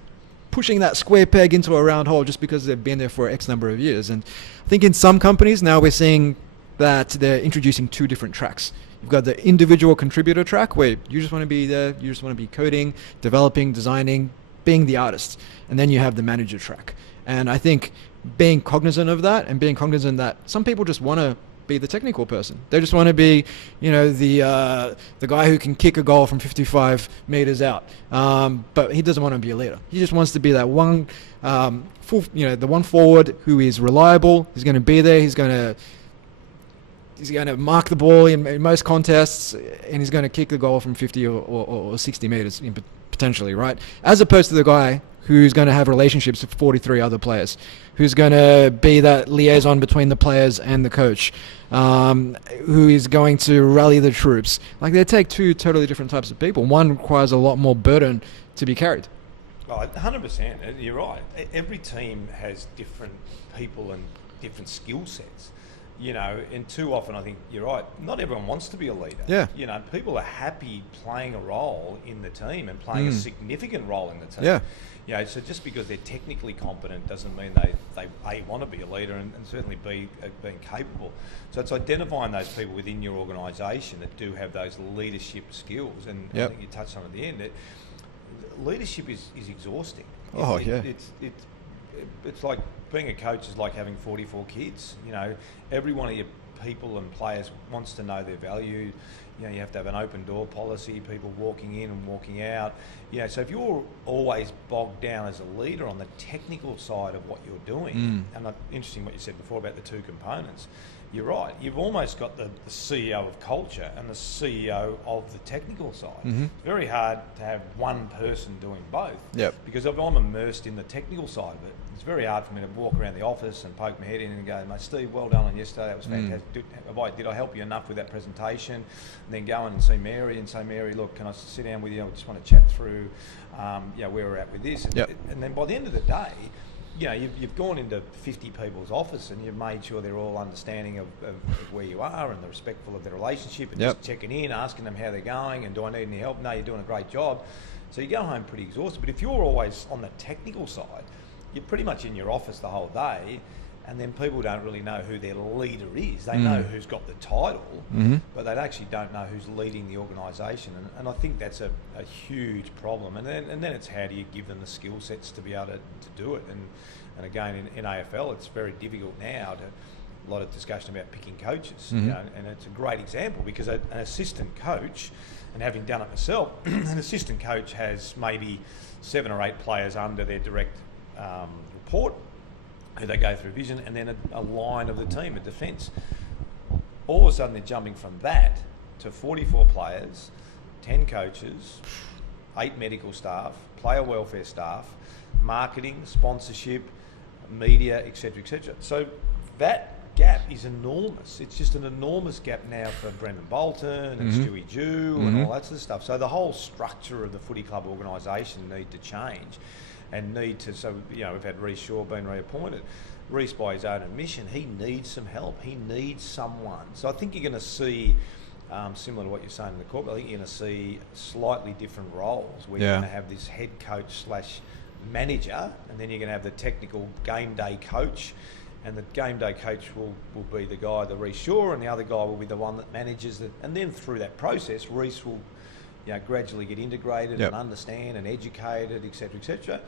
pushing that square peg into a round hole just because they've been there for X number of years. And I think in some companies now we're seeing that they're introducing two different tracks. You've got the individual contributor track where you just want to be there, you just want to be coding, developing, designing, being the artist. And then you have the manager track. And I think being cognizant of that and being cognizant that some people just want to be the technical person. They just want to be, the guy who can kick a goal from 55 meters out. But he doesn't want to be a leader. He just wants to be that one, the one forward who is reliable. He's going to be there. He's going to mark the ball in most contests, and he's going to kick the goal from 50 or 60 meters potentially, right? As opposed to the guy who's going to have relationships with 43 other players, who's going to be that liaison between the players and the coach, who is going to rally the troops. Like, they take two totally different types of people. One requires a lot more burden to be carried. Oh, 100%. You're right. Every team has different people and different skill sets. And too often I think you're right, not everyone wants to be a leader. Yeah. People are happy playing a role in the team and playing a significant role in the team. Yeah. So just because they're technically competent doesn't mean they A, want to be a leader and certainly B, being capable. So it's identifying those people within your organisation that do have those leadership skills. And I think you touched on at the end that leadership is exhausting. It's like being a coach is like having 44 kids. Every one of your people and players wants to know their value. You have to have an open door policy, people walking in and walking out. So if you're always bogged down as a leader on the technical side of what you're doing, and interesting what you said before about the two components, you're right. You've almost got the CEO of culture and the CEO of the technical side. Mm-hmm. It's very hard to have one person doing both. Yep. Because if I'm immersed in the technical side of it, it's very hard for me to walk around the office and poke my head in and go, mate, Steve, well done on yesterday. That was fantastic. Did I help you enough with that presentation? And then go in and see Mary and say, Mary, look, can I sit down with you? I just want to chat through where we're at with this. And then by the end of the day, you've gone into 50 people's office and you've made sure they're all understanding of where you are and they're respectful of their relationship and just checking in, asking them how they're going and do I need any help? No, you're doing a great job. So you go home pretty exhausted. But if you're always on the technical side, you're pretty much in your office the whole day, and then people don't really know who their leader is. They know who's got the title, but they actually don't know who's leading the organisation. And I think that's a huge problem. And then it's how do you give them the skill sets to be able to do it. And again, in AFL, it's very difficult now a lot of discussion about picking coaches. And it's a great example because an assistant coach, and having done it myself, an assistant coach has maybe 7 or 8 players under their direct report, who they go through vision, and then a line of the team, a defence. All of a sudden they're jumping from that to 44 players, 10 coaches, 8 medical staff, player welfare staff, marketing, sponsorship, media, etc., etc. So that gap is enormous. It's just an enormous gap now for Brendan Bolton and Stewie Jew and all that sort of stuff. So the whole structure of the footy club organisation need to change. We've had Reece Shaw being reappointed. Reece, by his own admission, he needs some help. He needs someone. So I think you're going to see, similar to what you're saying in the corporate, I think you're going to see slightly different roles where you're going to have this head coach / manager, and then you're going to have the technical game day coach, and the game day coach will be the guy, the Reece Shaw, and the other guy will be the one that manages it. And then through that process, Reece will gradually get integrated and understand and educated, etc., etc.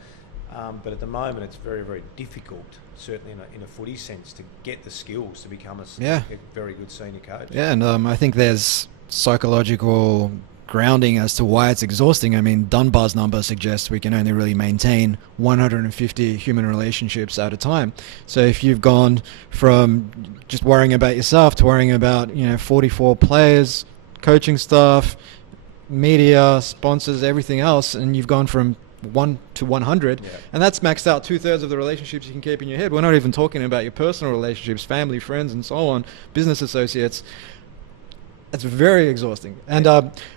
But at the moment, it's very, very difficult, certainly in a footy sense, to get the skills to become a very good senior coach. Yeah, and I think there's psychological grounding as to why it's exhausting. I mean, Dunbar's number suggests we can only really maintain 150 human relationships at a time. So if you've gone from just worrying about yourself to worrying about 44 players, coaching staff, media, sponsors, everything else, and you've gone from 1 to 100, Yeah. and that's maxed out 2/3 of the relationships you can keep in your head. We're not even talking about your personal relationships, family, friends, and so on, business associates. It's very exhausting, and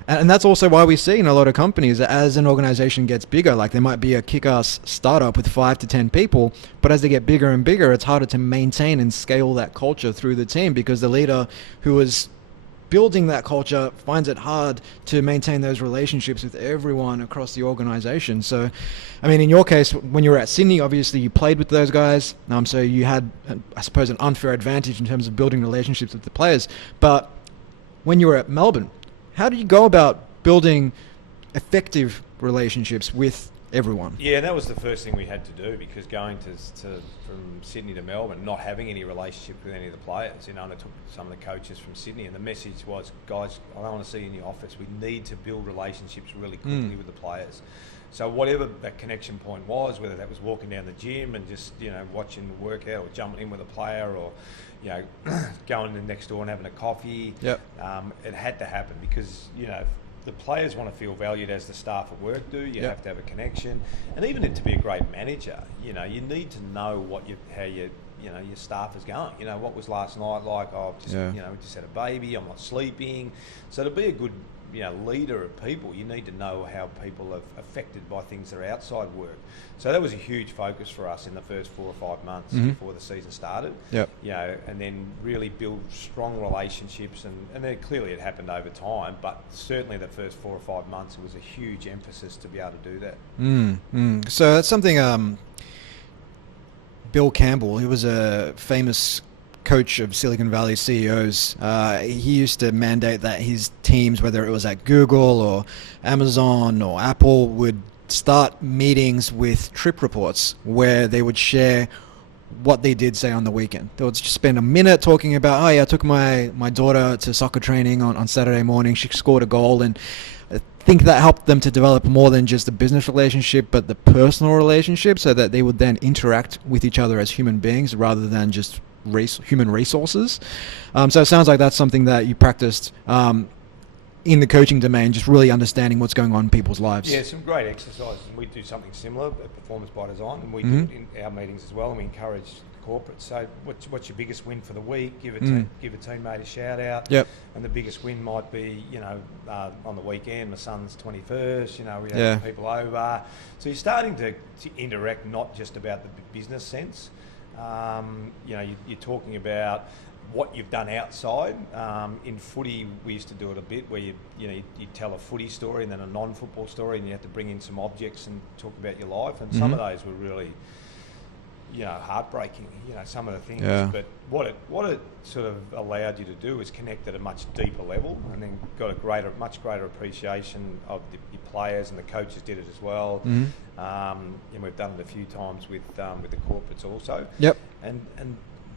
that's also why we see in a lot of companies that as an organization gets bigger, like there might be a kick-ass startup with 5 to 10 people, but as they get bigger and bigger, it's harder to maintain and scale that culture through the team because the leader who is building that culture finds it hard to maintain those relationships with everyone across the organization. So, I mean, in your case, when you were at Sydney, obviously you played with those guys, so you had, I suppose, an unfair advantage in terms of building relationships with the players. But when you were at Melbourne, how do you go about building effective relationships with everyone? Yeah, that was the first thing we had to do, because going from Sydney to Melbourne, not having any relationship with any of the players, and I took some of the coaches from Sydney, and the message was, guys, I don't want to see you in your office. We need to build relationships really quickly with the players. So whatever that connection point was, whether that was walking down the gym and just, watching the workout, or jumping in with a player, or, going in next door and having a coffee, Yep. It had to happen because, the players want to feel valued as the staff at work do. You have to have a connection, and even to be a great manager, you need to know how your staff is going. What was last night like? Oh, we just had a baby. I'm not sleeping. So to be a good leader of people, you need to know how people are affected by things that are outside work. So that was a huge focus for us in the first 4 or 5 months before the season started. Yep. And then really build strong relationships, and then clearly it happened over time, but certainly the first 4 or 5 months it was a huge emphasis to be able to do that. So that's something Bill Campbell, he was a famous coach of Silicon Valley CEOs, he used to mandate that his teams, whether it was at Google or Amazon or Apple, would start meetings with trip reports where they would share what they did, say, on the weekend. They would just spend a minute talking about, I took my daughter to soccer training on Saturday morning, she scored a goal, and I think that helped them to develop more than just the business relationship, but the personal relationship, so that they would then interact with each other as human beings rather than just human resources. So it sounds like that's something that you practiced in the coaching domain, just really understanding what's going on in people's lives. Yeah, some great exercises. We do something similar at Performance by Design, and we do it in our meetings as well, and we encourage the corporates. So what's your biggest win for the week? Give a teammate a shout out. Yep. And the biggest win might be, on the weekend, my son's 21st, we have people over. So you're starting to interact not just about the business sense. You're talking about what you've done outside. In footy, we used to do it a bit where you tell a footy story and then a non-football story, and you have to bring in some objects and talk about your life. And some of those were really, heartbreaking. Some of the things. Yeah. But what it sort of allowed you to do is connect at a much deeper level, and then got a much greater appreciation of your players, and the coaches did it as well. And we've done it a few times with the corporates also. Yep. And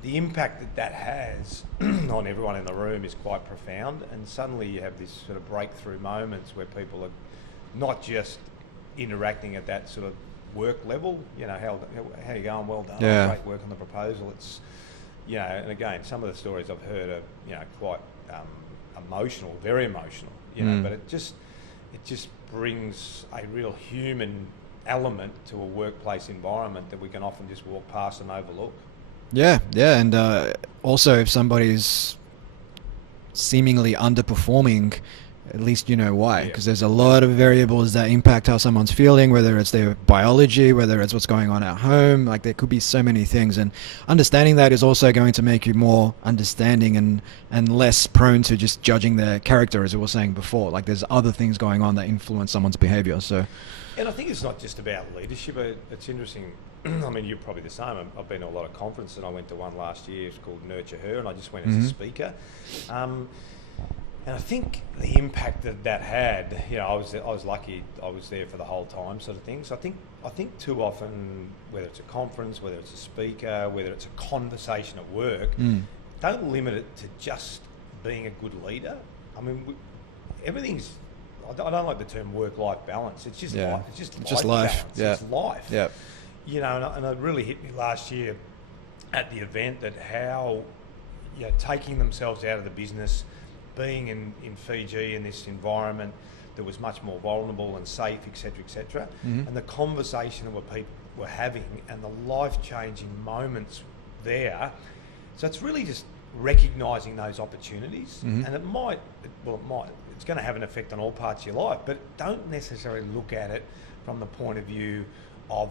the impact that has on everyone in the room is quite profound, and suddenly you have these sort of breakthrough moments where people are not just interacting at that sort of work level, how you going, well done, great work on the proposal. It's, and again, some of the stories I've heard are, quite emotional, very emotional, but it just brings a real human element to a workplace environment that we can often just walk past and overlook. Yeah, and also if somebody's seemingly underperforming, at least you know why, because there's a lot of variables that impact how someone's feeling, whether it's their biology, whether it's what's going on at home. Like, there could be so many things, and understanding that is also going to make you more understanding and less prone to just judging their character, as we were saying before. Like, there's other things going on that influence someone's behavior. So, and I think it's not just about leadership. It's interesting. I mean, you're probably the same. I've been to a lot of conferences, and I went to one last year. It's called Nurture Her, and I just went as a speaker. And I think the impact that had, I was lucky I was there for the whole time, sort of thing. So I think too often, whether it's a conference, whether it's a speaker, whether it's a conversation at work, don't limit it to just being a good leader. I mean, everything's. I don't like the term work-life balance. It's just life. It's just life. Balance. Yeah. It's life. Yeah. And it really hit me last year at the event that how, taking themselves out of the business, being in Fiji in this environment, that was much more vulnerable and safe, etc., etc. And the conversation that people were having and the life-changing moments there. So it's really just recognising those opportunities, and it's going to have an effect on all parts of your life, but don't necessarily look at it from the point of view of,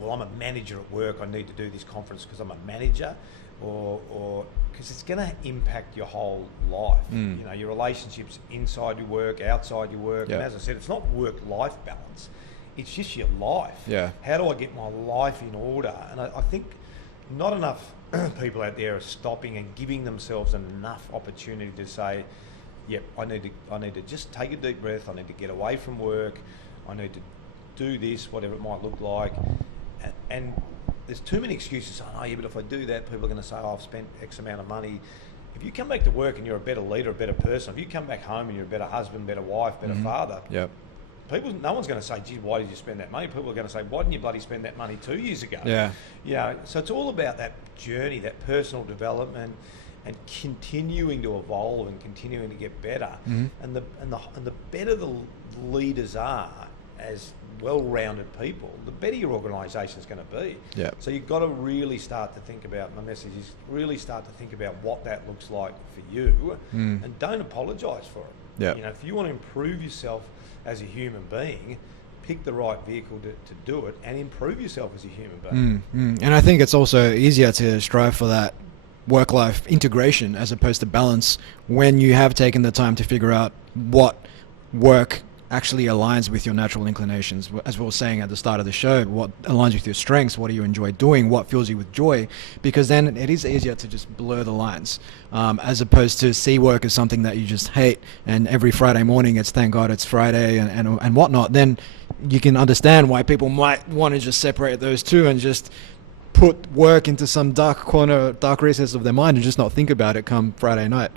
well, I'm a manager at work, I need to do this conference because I'm a manager, or because it's going to impact your whole life. You know, your relationships inside your work, outside your work, and as I said, it's not work-life balance, it's just your life. How do I get my life in order? And I think not enough people out there are stopping and giving themselves enough opportunity to say, yep, I need to just take a deep breath, I need to get away from work, I need to do this, whatever it might look like. And there's too many excuses saying, oh yeah, but if I do that, people are going to say, oh, I've spent X amount of money. If you come back to work and you're a better leader, a better person, if you come back home and you're a better husband, better wife, better father, no one's going to say, gee, why did you spend that money? People are going to say, why didn't you bloody spend that money 2 years ago? You know, so it's all about that journey, that personal development, and continuing to evolve and continuing to get better. And the better the leaders are as well-rounded people, the better your organisation is going to be. So you've got to really start to think about, my message is really start to think about what that looks like for you, and don't apologise for it. You know, if you want to improve yourself as a human being, pick the right vehicle to do it and improve yourself as a human being. And I think it's also easier to strive for that work-life integration as opposed to balance when you have taken the time to figure out what work actually aligns with your natural inclinations. As we were saying at the start of the show, what aligns with your strengths, what do you enjoy doing, what fills you with joy, because then it is easier to just blur the lines, as opposed to see work as something that you just hate, and every Friday morning it's thank God it's Friday and whatnot. Then you can understand why people might want to just separate those two and just put work into some dark corner, dark recess of their mind and just not think about it come Friday night.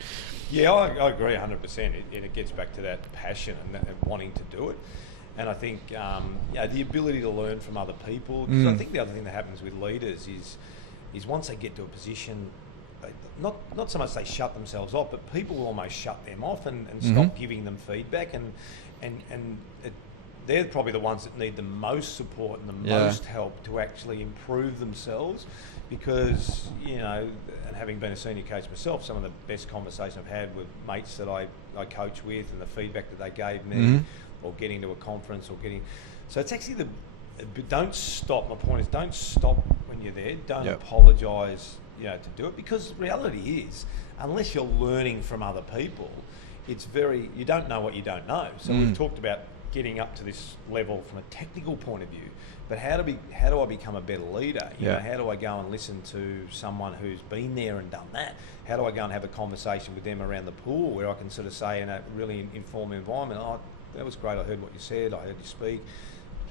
Yeah, I agree 100%. It gets back to that passion and wanting to do it. And I think the ability to learn from other people. Because I think the other thing that happens with leaders is once they get to a position, not so much they shut themselves off, but people will almost shut them off and stop giving them feedback. They're probably the ones that need the most support and the most help to actually improve themselves. Because, you know, and having been a senior coach myself, some of the best conversations I've had with mates that I coach with and the feedback that they gave me, or getting to a conference or getting... So it's actually don't stop. My point is, don't stop when you're there. Don't apologise, you know, to do it. Because reality is, unless you're learning from other people, you don't know what you don't know. So we've talked about getting up to this level from a technical point of view, but how do I become a better leader? You know, how do I go and listen to someone who's been there and done that? How do I go and have a conversation with them around the pool where I can sort of say in a really informal environment, oh, that was great, I heard what you said, I heard you speak,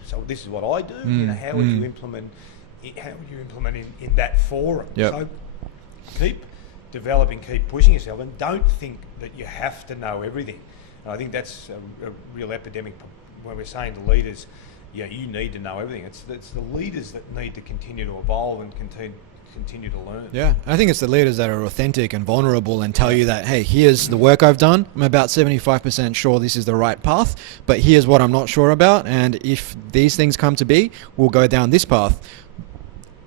so this is what I do. You know, how would you implement in that forum? So keep developing, keep pushing yourself, and don't think that you have to know everything. And I think that's a real epidemic when we're saying to leaders, you need to know everything. It's the leaders that need to continue to evolve and continue to learn. Yeah, I think it's the leaders that are authentic and vulnerable and tell you that, hey, here's the work I've done. I'm about 75% sure this is the right path, but here's what I'm not sure about. And if these things come to be, we'll go down this path.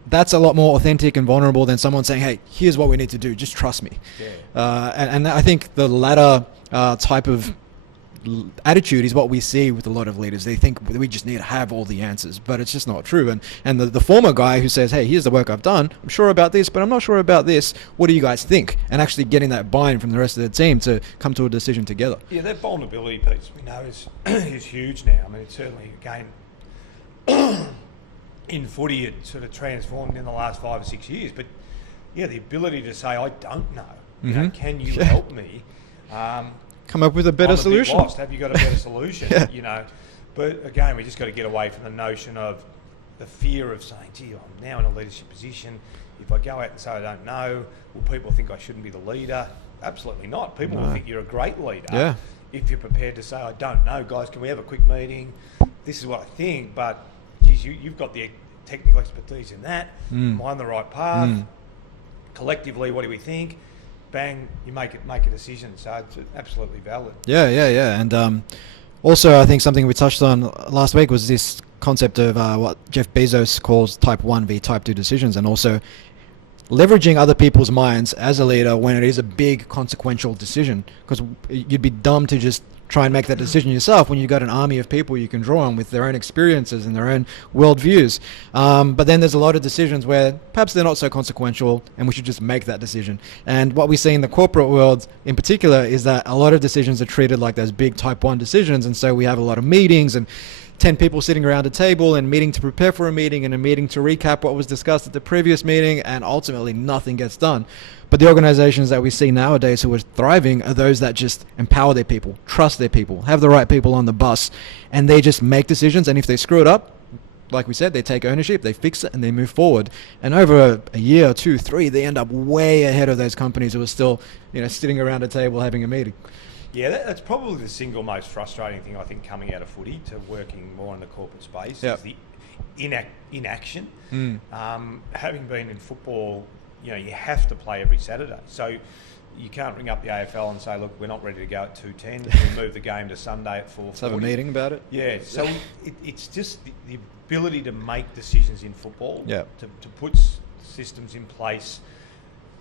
That's a lot more authentic and vulnerable than someone saying, hey, here's what we need to do. Just trust me. And I think the latter type of attitude is what we see with a lot of leaders. They think we just need to have all the answers, but it's just not true. And the former guy who says, hey, here's the work I've done, I'm sure about this, but I'm not sure about this, what do you guys think? And actually getting that buy-in from the rest of the team to come to a decision together. Yeah, that vulnerability piece we know is huge now. I mean, it's certainly, again, in footy it sort of transformed in the last 5 or 6 years, but yeah, the ability to say, I don't know, you know, can you help me? Come up with a better solution. Lost. Have you got a better solution? You know, but again, we just got to get away from the notion of the fear of saying, gee, I'm now in a leadership position. If I go out and say I don't know, will people think I shouldn't be the leader? Absolutely not. People will think you're a great leader if you're prepared to say, I don't know, guys, can we have a quick meeting? This is what I think, but geez, you've got the technical expertise in that. Am I on the right path? Collectively, what do we think? Bang, you make a decision. So it's absolutely valid. Yeah. And Also, I think something we touched on last week was this concept of what Jeff Bezos calls type 1 v type 2 decisions, and also leveraging other people's minds as a leader when it is a big consequential decision, because you'd be dumb to just try and make that decision yourself when you've got an army of people you can draw on with their own experiences and their own worldviews. But then there's a lot of decisions where perhaps they're not so consequential and we should just make that decision. And what we see in the corporate world in particular is that a lot of decisions are treated like those big type 1 decisions, and so we have a lot of meetings and 10 people sitting around a table and meeting to prepare for a meeting and a meeting to recap what was discussed at the previous meeting, and ultimately nothing gets done. But the organizations that we see nowadays who are thriving are those that just empower their people, trust their people, have the right people on the bus, and they just make decisions, and if they screw it up, like we said, they take ownership, they fix it, and they move forward. And over a year, 2, 3, they end up way ahead of those companies who are still, sitting around a table having a meeting. Yeah, that's probably the single most frustrating thing, I think, coming out of footy to working more in the corporate space is the inaction. Having been in football, you have to play every Saturday. So you can't ring up the AFL and say, look, we're not ready to go at 2:10. We'll move the game to Sunday at 4:40. Let's have a meeting about it. Yeah, so it's just the ability to make decisions in football, to put systems in place,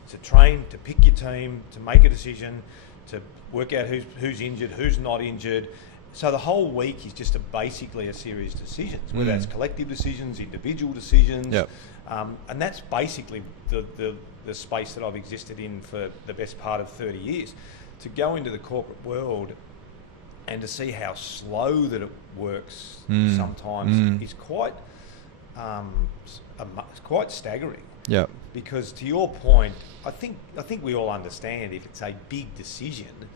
to train, to pick your team, to make a decision, to work out who's injured, who's not injured. So the whole week is just basically a series of decisions, whether that's collective decisions, individual decisions. And that's basically the space that I've existed in for the best part of 30 years. To go into the corporate world and to see how slow that it works sometimes is quite staggering. Yeah. Because to your point, I think we all understand if it's a big decision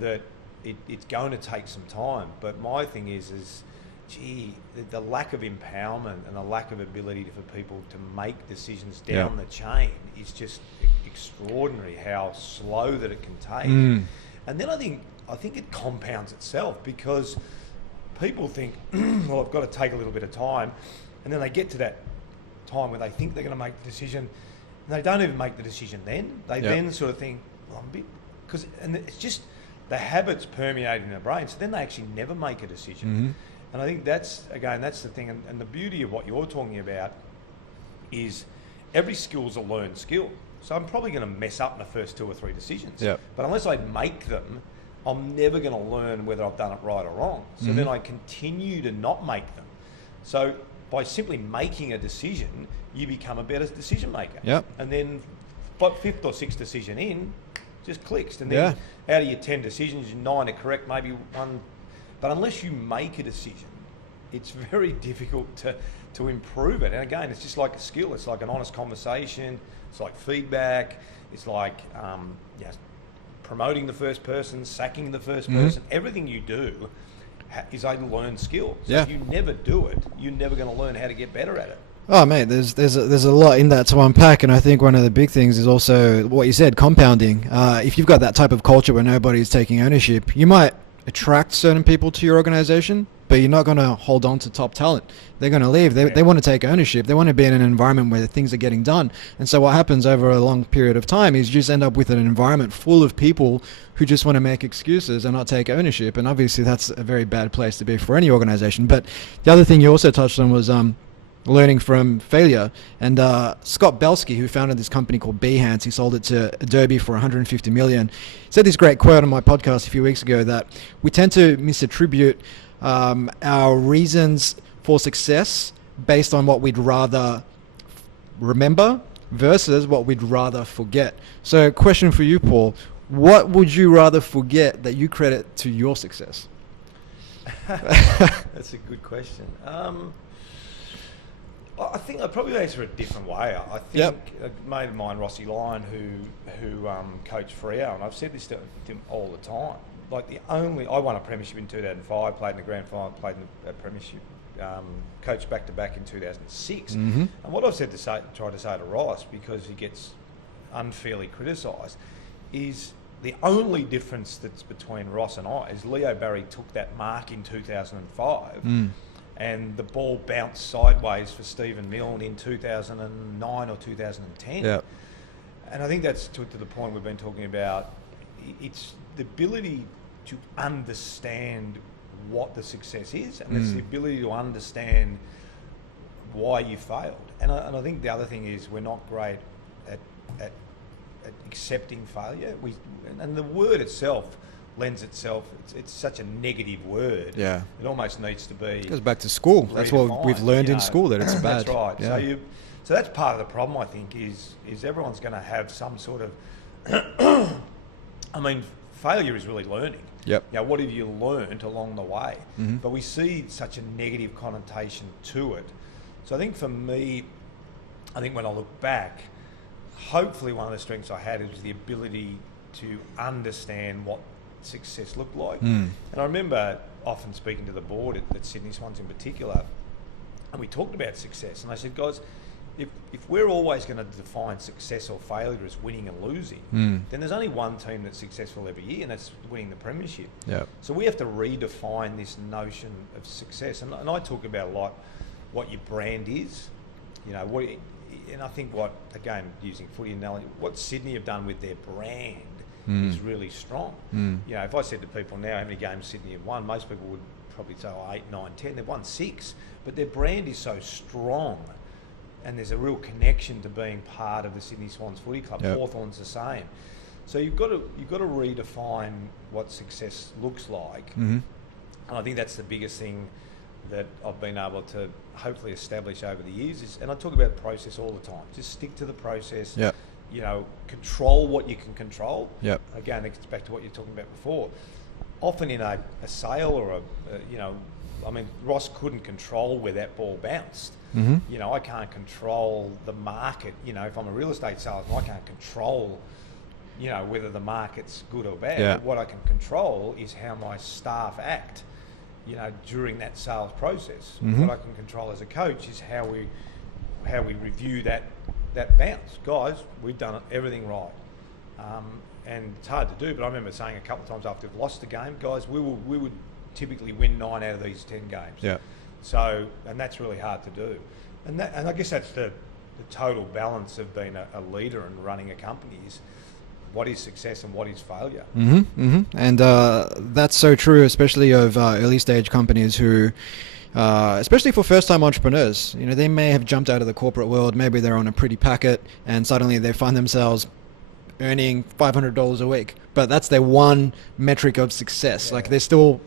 that it's going to take some time. But my thing is the lack of empowerment and the lack of ability for people to make decisions down the chain is just extraordinary how slow that it can take. And then I think it compounds itself because people think, well, I've got to take a little bit of time, and then they get to that time where they think they're going to make the decision, and they don't even make the decision then. They then sort of think, well, and it's just the habits permeate in their brain, so then they actually never make a decision. And I think that's the thing, and the beauty of what you're talking about is every skill's a learned skill. So I'm probably going to mess up in the first 2 or 3 decisions. But unless I make them, I'm never going to learn whether I've done it right or wrong. So then I continue to not make them. So by simply making a decision, you become a better decision maker. And then, but 5th or 6th decision in, just clicks. And then out of your 10 decisions, 9 are correct, maybe 1. But unless you make a decision, it's very difficult to improve it. And again, it's just like a skill. It's like an honest conversation. It's like feedback. It's like promoting the first person, sacking the first person. Everything you do is a learned skill. So if you never do it, you're never going to learn how to get better at it. Oh, mate, there's a lot in that to unpack, and I think one of the big things is also what you said, compounding. If you've got that type of culture where nobody's taking ownership, you might attract certain people to your organization, but you're not going to hold on to top talent. They're going to leave. They want to take ownership. They want to be in an environment where things are getting done. And so what happens over a long period of time is you just end up with an environment full of people who just want to make excuses and not take ownership. And obviously that's a very bad place to be for any organization. But the other thing you also touched on was learning from failure. And Scott Belsky, who founded this company called Behance, he sold it to Adobe for $150 million, said this great quote on my podcast a few weeks ago that we tend to misattribute our reasons for success based on what we'd rather remember versus what we'd rather forget. So question for you, Paul, what would you rather forget that you credit to your success? That's a good question. I think I'd probably answer it a different way. I think a mate of mine, Rossi Lyon, who coached Freo, and I've said this to him all the time. Like I won a premiership in 2005, played in the grand final, played in the premiership, coached back-to-back in 2006. And what I've tried to say to Ross, because he gets unfairly criticised, is the only difference that's between Ross and I is Leo Barry took that mark in 2005. And the ball bounced sideways for Stephen Milne in 2009 or 2010. And I think that's to the point we've been talking about. It's the ability to understand what the success is, and it's the ability to understand why you failed. And I think the other thing is we're not great at accepting failure. And the word itself lends itself. It's such a negative word. Yeah. It almost needs to be. It goes back to school. That's what we've learned in school, that it's bad. That's right. Yeah. So that's part of the problem, I think, is everyone's going to have some sort of. I mean, failure is really learning. Yep. You know, what have you learned along the way? Mm-hmm. But we see such a negative connotation to it. So I think for me, when I look back, hopefully one of the strengths I had is the ability to understand what success looked like. And I remember often speaking to the board at Sydney Swans in particular, and we talked about success. And I said, guys, if we're always going to define success or failure as winning and losing, then there's only one team that's successful every year, and that's winning the Premiership. Yep. So we have to redefine this notion of success. And I talk about a lot what your brand is, you know, and I think again, using footy analogy, what Sydney have done with their brand is really strong. You know, if I said to people now how many games Sydney have won, most people would probably say 8, 9, 10. They've won 6, but their brand is so strong. And there's a real connection to being part of the Sydney Swans Footy Club. Yep. Hawthorn's the same. So you've got to redefine what success looks like. And I think that's the biggest thing that I've been able to hopefully establish over the years. And I talk about process all the time. Just stick to the process. Yep. You know, control what you can control. Yep. Again, it's back to what you're talking about before. Often in a sale or Ross couldn't control where that ball bounced. You know, I can't control the market. You know, if I'm a real estate salesman, I can't control, you know, whether the market's good or bad. Yeah. But what I can control is how my staff act, you know, during that sales process. What I can control as a coach is how we review that bounce. Guys, we've done everything right. And it's hard to do, but I remember saying a couple of times after we've lost the game, guys, we would typically win 9 out of these 10 games. Yeah. So, and that's really hard to do. And I guess that's the total balance of being a leader and running a company is what is success and what is failure. And that's so true, especially of early stage companies who, especially for first time entrepreneurs, you know, they may have jumped out of the corporate world. Maybe they're on a pretty packet and suddenly they find themselves earning $500 a week, but that's their one metric of success. Like they're still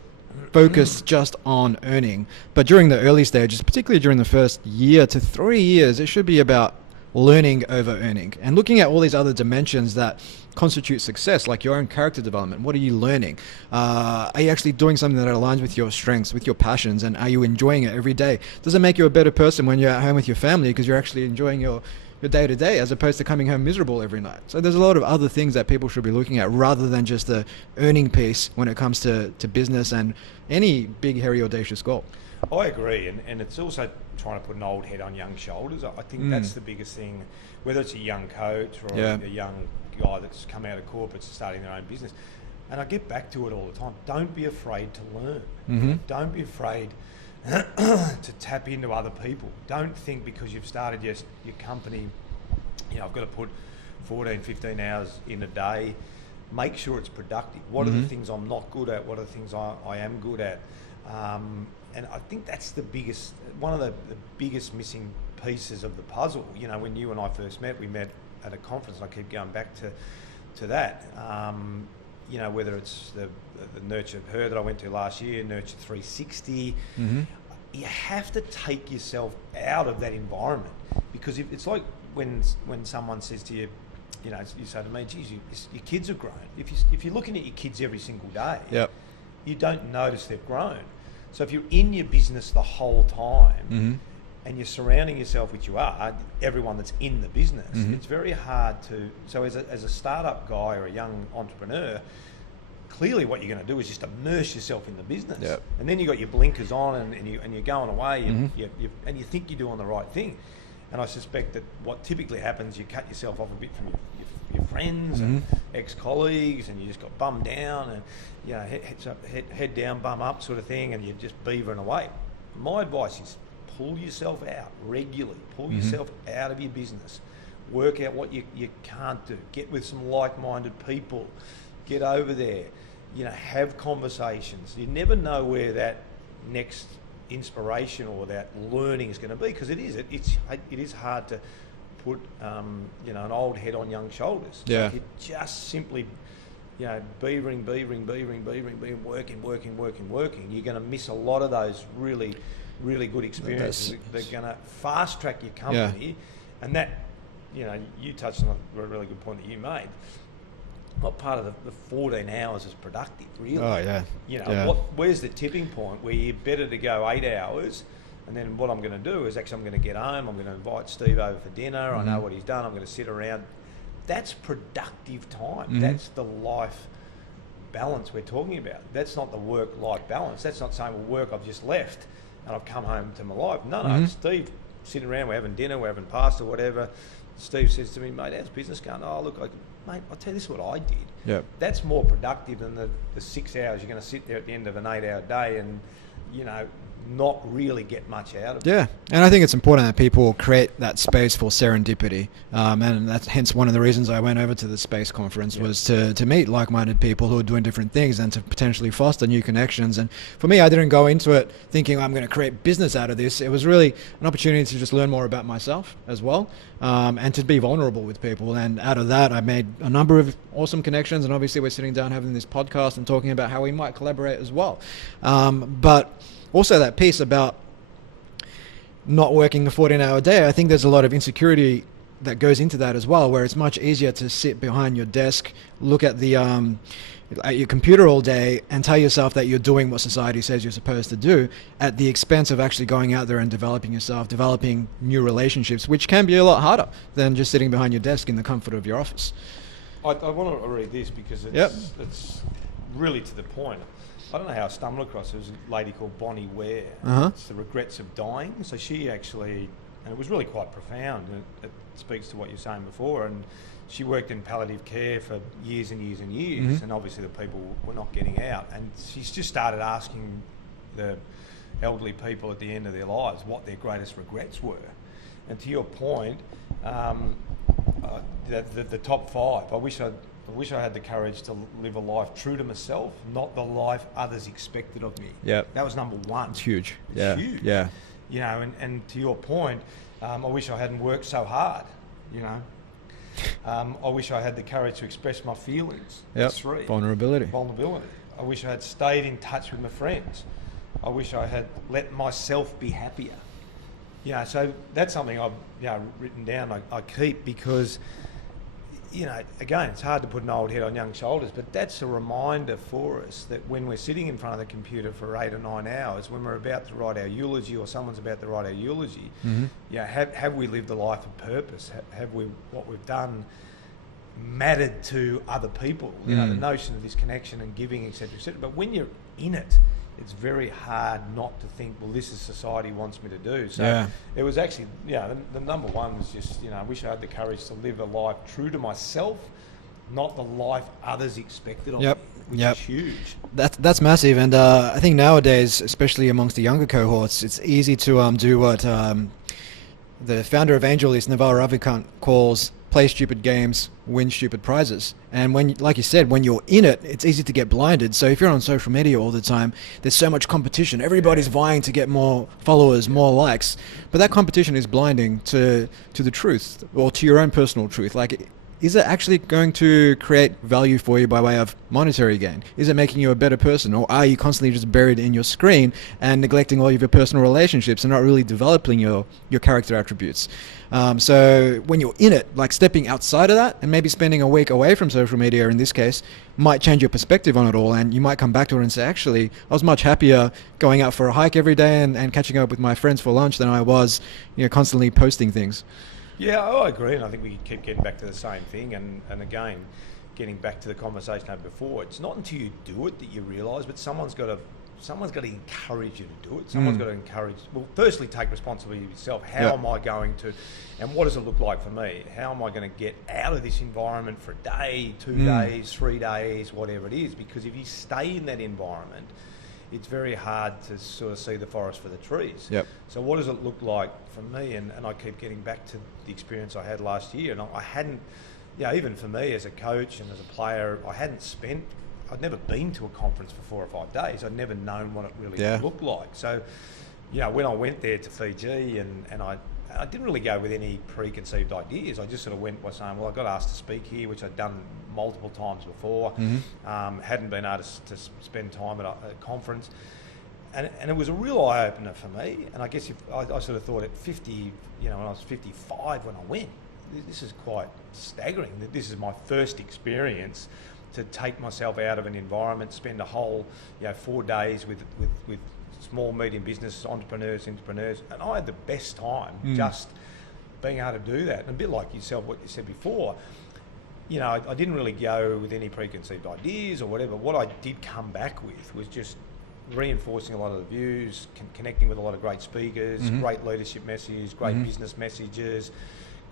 focused just on earning. But during the early stages, particularly during the first year to 3 years, it should be about learning over earning and looking at all these other dimensions that constitute success, like your own character development. What are you learning? Are you actually doing something that aligns with your strengths, with your passions, and are you enjoying it every day? Does it make you a better person when you're at home with your family because you're actually enjoying your day-to-day as opposed to coming home miserable every night? So there's a lot of other things that people should be looking at rather than just the earning piece when it comes to business and any big, hairy, audacious goal. I agree, and it's also trying to put an old head on young shoulders. I think that's the biggest thing, whether it's a young coach or a young guy that's come out of corporates and starting their own business. And I get back to it all the time. Don't be afraid to learn. Don't be afraid to tap into other people. Don't think because you've started your company, you know, I've got to put 14, 15 hours in a day. Make sure it's productive. What are the things I'm not good at? What are the things I am good at? And I think that's one of the biggest missing pieces of the puzzle. You know, when you and I first met, we met at a conference, and I keep going back to that. You know, whether it's the Nurture Her that I went to last year, Nurture 360, you have to take yourself out of that environment, because it's like when someone says to you, you know, you say to me, geez, your kids have grown. If you're looking at your kids every single day, you don't notice they've grown. So if you're in your business the whole time and you're surrounding yourself, which you are, everyone that's in the business, it's very hard to. So as a startup guy or a young entrepreneur, clearly what you're going to do is just immerse yourself in the business, and then you got your blinkers on and you're going away and you think you're doing the right thing. And I suspect that what typically happens, you cut yourself off a bit from your friends and ex-colleagues, and you just got bummed down and, you know, head down, bum up sort of thing, and you're just beavering away. My advice is pull yourself out regularly. Pull yourself out of your business. Work out what you can't do. Get with some like-minded people. Get over there. have conversations. You never know where that next inspiration or that learning is going to be, because it is hard to put an old head on young shoulders. Yeah. If you just simply beavering, working, you're going to miss a lot of those really, really good experiences. They're going to fast track your company, and that, you touched on a really good point that you made. Not part of the 14 hours is productive, really. Oh, yeah. Where's the tipping point where you're better to go 8 hours, and then what I'm going to do is actually I'm going to get home, I'm going to invite Steve over for dinner, I know what he's done, I'm going to sit around. That's productive time. That's the life balance we're talking about. That's not the work-life balance. That's not saying, well, work, I've just left and I've come home to my life. No, Steve, sitting around, we're having dinner, we're having pasta, whatever. Steve says to me, mate, how's business going? Oh, look, mate, I'll tell you, this is what I did. Yep. That's more productive than the 6 hours you're going to sit there at the end of an 8-hour day and, not really get much out of it. Yeah, and I think it's important that people create that space for serendipity, and that's hence one of the reasons I went over to the space conference was to meet like-minded people who are doing different things and to potentially foster new connections. And for me, I didn't go into it thinking I'm going to create business out of this. It was really an opportunity to just learn more about myself as well, and to be vulnerable with people. And out of that, I made a number of awesome connections, and obviously we're sitting down having this podcast and talking about how we might collaborate as well. But also that piece about not working a 14-hour day, I think there's a lot of insecurity that goes into that as well, where it's much easier to sit behind your desk, look at the at your computer all day and tell yourself that you're doing what society says you're supposed to do at the expense of actually going out there and developing yourself, developing new relationships, which can be a lot harder than just sitting behind your desk in the comfort of your office. I want to read this because it's really to the point. I don't know how I stumbled across it. It was a lady called Bonnie Ware. It's The Regrets of Dying. So she actually, and it was really quite profound, and it speaks to what you're saying before, and she worked in palliative care for years and years and years, and obviously the people were not getting out. And she's just started asking the elderly people at the end of their lives what their greatest regrets were. And to your point, the top 5, I wish I had the courage to live a life true to myself, not the life others expected of me. Yeah, that was number 1. It's huge. It's huge. Yeah. And to your point, I wish I hadn't worked so hard. I wish I had the courage to express my feelings. Yep. 3. Vulnerability. I wish I had stayed in touch with my friends. I wish I had let myself be happier. So that's something I've written down. I keep because. Again, it's hard to put an old head on young shoulders, but that's a reminder for us that when we're sitting in front of the computer for 8 or 9 hours, when we're about to write our eulogy or someone's about to write our eulogy, have we lived a life of purpose? Have we, what we've done, mattered to other people? The notion of this connection and giving, etc., etc. But when you're in it, it's very hard not to think, well, this is society wants me to do. So it was actually, the number 1 was just, I wish I had the courage to live a life true to myself, not the life others expected of me, which is huge. That's massive. And I think nowadays, especially amongst the younger cohorts, it's easy to do what the founder of Angel East, Naval Ravikant, calls play stupid games, win stupid prizes. And when, like you said, when you're in it, it's easy to get blinded. So if you're on social media all the time, there's so much competition. Everybody's vying to get more followers, more likes. But that competition is blinding to the truth, or to your own personal truth. Like, is it actually going to create value for you by way of monetary gain? Is it making you a better person? Or are you constantly just buried in your screen and neglecting all of your personal relationships and not really developing your character attributes? So when you're in it, like stepping outside of that and maybe spending a week away from social media in this case might change your perspective on it all, and you might come back to it and say, actually, I was much happier going out for a hike every day and catching up with my friends for lunch than I was constantly posting things. Yeah, I agree, and I think we keep getting back to the same thing, and again, getting back to the conversation I had before, it's not until you do it that you realise, but someone's got to encourage you to do it. Someone's got to encourage, well, firstly, take responsibility of yourself. How am I going to, and what does it look like for me? How am I going to get out of this environment for a day, 2 days, 3 days, whatever it is? Because if you stay in that environment, it's very hard to sort of see the forest for the trees. Yep. So what does it look like for me? And I keep getting back to the experience I had last year. And I hadn't, even for me as a coach and as a player, I hadn't spent I'd never been to a conference for 4 or 5 days. I'd never known what it really looked like. So, when I went there to Fiji and I didn't really go with any preconceived ideas. I just sort of went by saying, well, I got asked to speak here, which I'd done multiple times before. Hadn't been able to spend time at a conference. And it was a real eye-opener for me. And I guess I sort of thought at 50, when I was 55 when I went, this is quite staggering. That this is my first experience to take myself out of an environment, spend a whole 4 days with small, medium business entrepreneurs, and I had the best time just being able to do that. And a bit like yourself, what you said before, I didn't really go with any preconceived ideas or whatever. What I did come back with was just reinforcing a lot of the views, connecting with a lot of great speakers, great leadership messages, great business messages,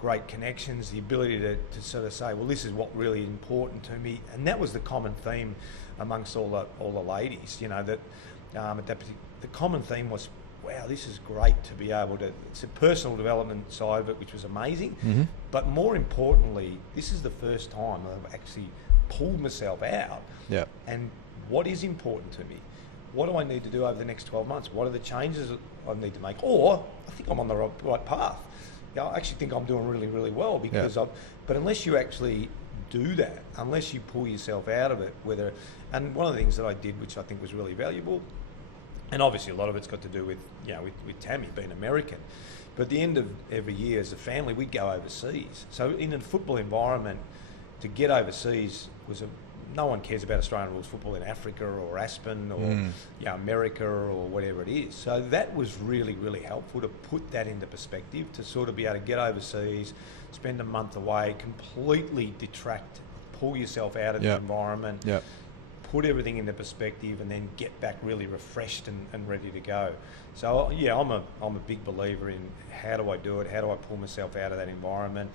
great connections, the ability to sort of say, well, this is what really important to me. And that was the common theme amongst all the ladies, that the common theme was, wow, this is great to be able to, it's a personal development side of it, which was amazing. But more importantly, this is the first time I've actually pulled myself out. And what is important to me? What do I need to do over the next 12 months? What are the changes that I need to make? Or I think I'm on the right path. I actually think I'm doing really, really well because but unless you actually do that, unless you pull yourself out of it, and one of the things that I did, which I think was really valuable, and obviously a lot of it's got to do with, with Tammy being American, but at the end of every year as a family, we'd go overseas. So in a football environment, to get overseas was no one cares about Australian rules football in Africa or Aspen or America or whatever it is. So that was really, really helpful to put that into perspective, to sort of be able to get overseas, spend a month away, completely detract, pull yourself out of the environment, put everything into perspective, and then get back really refreshed and ready to go. So I'm a big believer in how do I do it? How do I pull myself out of that environment?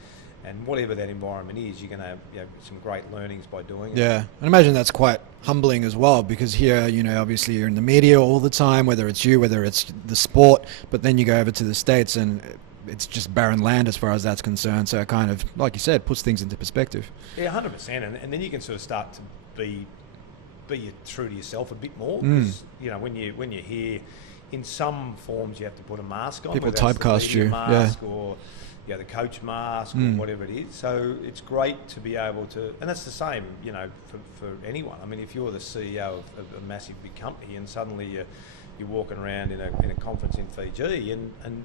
And whatever that environment is, you're going to have some great learnings by doing it. Yeah, and imagine that's quite humbling as well, because here, obviously you're in the media all the time, whether it's you, whether it's the sport, but then you go over to the States and it's just barren land as far as that's concerned. So it kind of, like you said, puts things into perspective. Yeah, 100%. And then you can sort of start to be true to yourself a bit more, because, when you're here, in some forms you have to put a mask on. People typecast you. Mask or the coach mask or whatever it is. So it's great to be able to, and that's the same, for anyone. I mean, if you're the CEO of a massive big company and suddenly you're walking around in a conference in Fiji and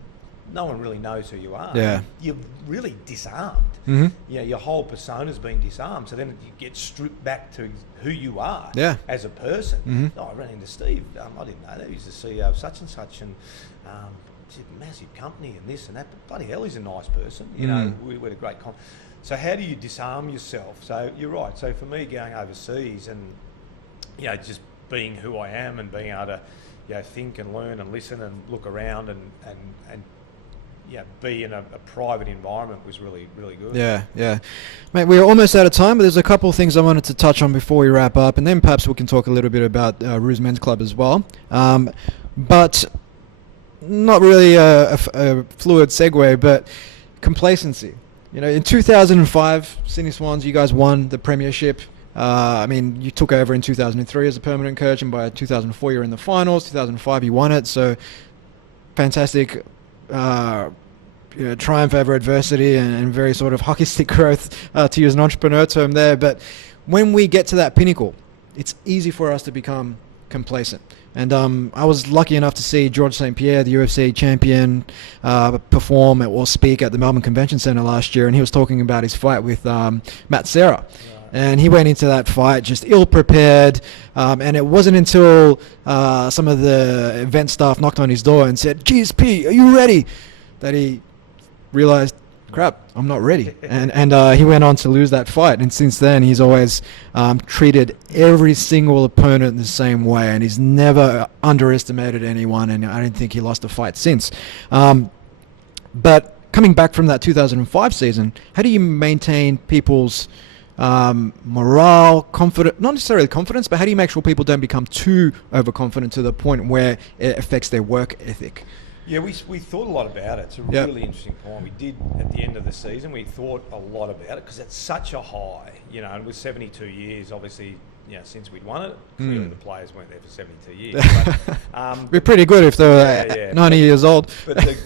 no one really knows who you are, you're really disarmed. Your whole persona's been disarmed. So then you get stripped back to who you are as a person. I ran into Steve. I didn't know that. He's the CEO of such and such, and it's a massive company and this and that, but bloody hell, he's a nice person. We had a great so how do you disarm yourself? So you're right. So for me, going overseas and just being who I am and being able to think and learn and listen and look around and be in a private environment was really, really good. Yeah. Mate, we're almost out of time, but there's a couple of things I wanted to touch on before we wrap up, and then perhaps we can talk a little bit about Roos Men's Club as well. But not really a fluid segue, but complacency. In 2005, Sydney Swans, you guys won the Premiership. You took over in 2003 as a permanent coach, and by 2004 you're in the finals. 2005 you won it, so fantastic triumph over adversity and very sort of hockey stick growth, to use an entrepreneur term there. But when we get to that pinnacle, it's easy for us to become complacent. And I was lucky enough to see George St. Pierre, the UFC champion, perform or speak at the Melbourne Convention Centre last year, and he was talking about his fight with Matt Serra. And he went into that fight just ill-prepared, and it wasn't until some of the event staff knocked on his door and said, "Geez, P, are you ready?" that he realised, crap, I'm not ready. And he went on to lose that fight. And since then, he's always treated every single opponent the same way, and he's never underestimated anyone, and I don't think he lost a fight since. But coming back from that 2005 season, how do you maintain people's morale, confidence, not necessarily confidence, but how do you make sure people don't become too overconfident to the point where it affects their work ethic? Yeah, we thought a lot about it. It's a really interesting point. We did at the end of the season. We thought a lot about it because it's such a high, and with 72 years, obviously, since we'd won it. Clearly the players weren't there for 72 years. But, Be pretty good if they were 90 years old. But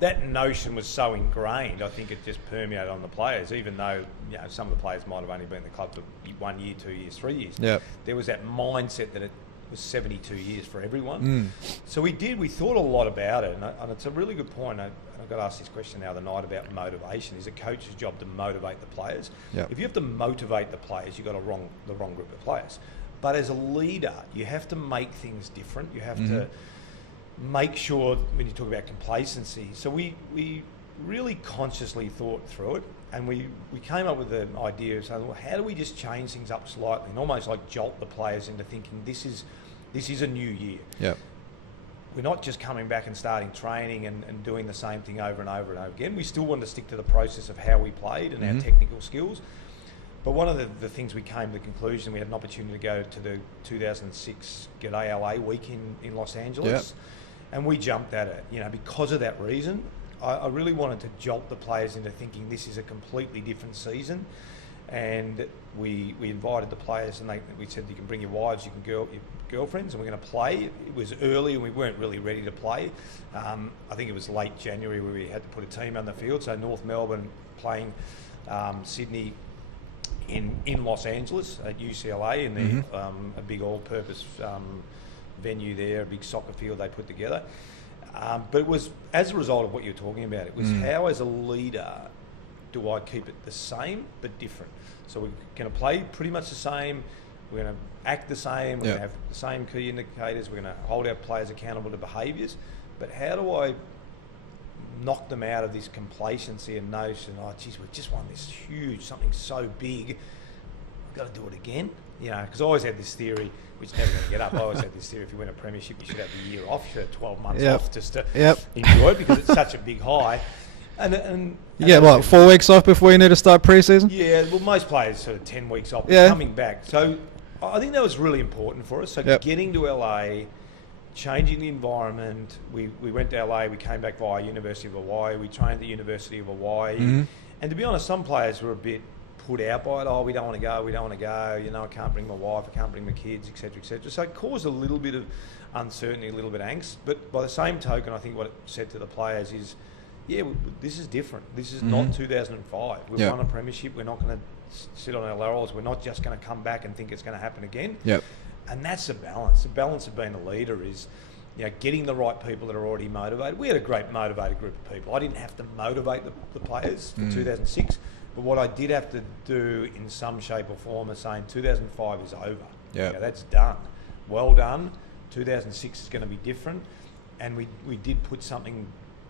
that notion was so ingrained, I think it just permeated on the players, even though some of the players might have only been in the club for 1 year, 2 years, 3 years. Yep. There was that mindset that it was 72 years for everyone. So we thought a lot about it, and it's a really good point. I got asked this question the other night about motivation. Is a coach's job to motivate the players? Yep. If you have to motivate the players, you've got the wrong group of players. But as a leader, you have to make things different. You have to make sure, when you talk about complacency. So we really consciously thought through it, and we came up with the idea of saying, well, how do we just change things up slightly and almost like jolt the players into thinking this is a new year. Yep. We're not just coming back and starting training and doing the same thing over and over and over again. We still want to stick to the process of how we played and our technical skills. But one of the things we came to the conclusion, we had an opportunity to go to the 2006 G'day LA week in Los Angeles. Yep. And we jumped at it. Because of that reason, I really wanted to jolt the players into thinking this is a completely different season. And we invited the players, and we said you can bring your wives, you can your girlfriends, and we're going to play. It was early and we weren't really ready to play. I think it was late January where we had to put a team on the field. So North Melbourne playing Sydney in Los Angeles at UCLA in a big all-purpose venue there, a big soccer field they put together. But it was as a result of what you're talking about. It was how, as a leader, do I keep it the same but different? So we're going to play pretty much the same. We're going to act the same. We're going to have the same key indicators. We're going to hold our players accountable to behaviours. But how do I knock them out of this complacency and notion, we've just won this huge, something so big, we've got to do it again? Because I always had this theory, which is never going to get up. I always had this theory, if you win a premiership, you should have the year off. You should have 12 months off just to enjoy it, because it's such a big high. And you get 4 weeks off before you need to start pre-season? Yeah, well, most players sort of 10 weeks off, coming back. So I think that was really important for us. So getting to LA, changing the environment. We went to LA, we came back via University of Hawaii, we trained at the University of Hawaii. And to be honest, some players were a bit put out by it. We don't want to go, I can't bring my wife, I can't bring my kids, etc., etc. So it caused a little bit of uncertainty, a little bit of angst. But by the same token, I think what it said to the players is, this is different. This is not 2005. We've won a premiership. We're not going to sit on our laurels. We're not just going to come back and think it's going to happen again. And that's the balance. The balance of being a leader is, getting the right people that are already motivated. We had a great motivated group of people. I didn't have to motivate the players for 2006, but what I did have to do in some shape or form is saying 2005 is over. That's done. Well done. 2006 is going to be different. And we did put something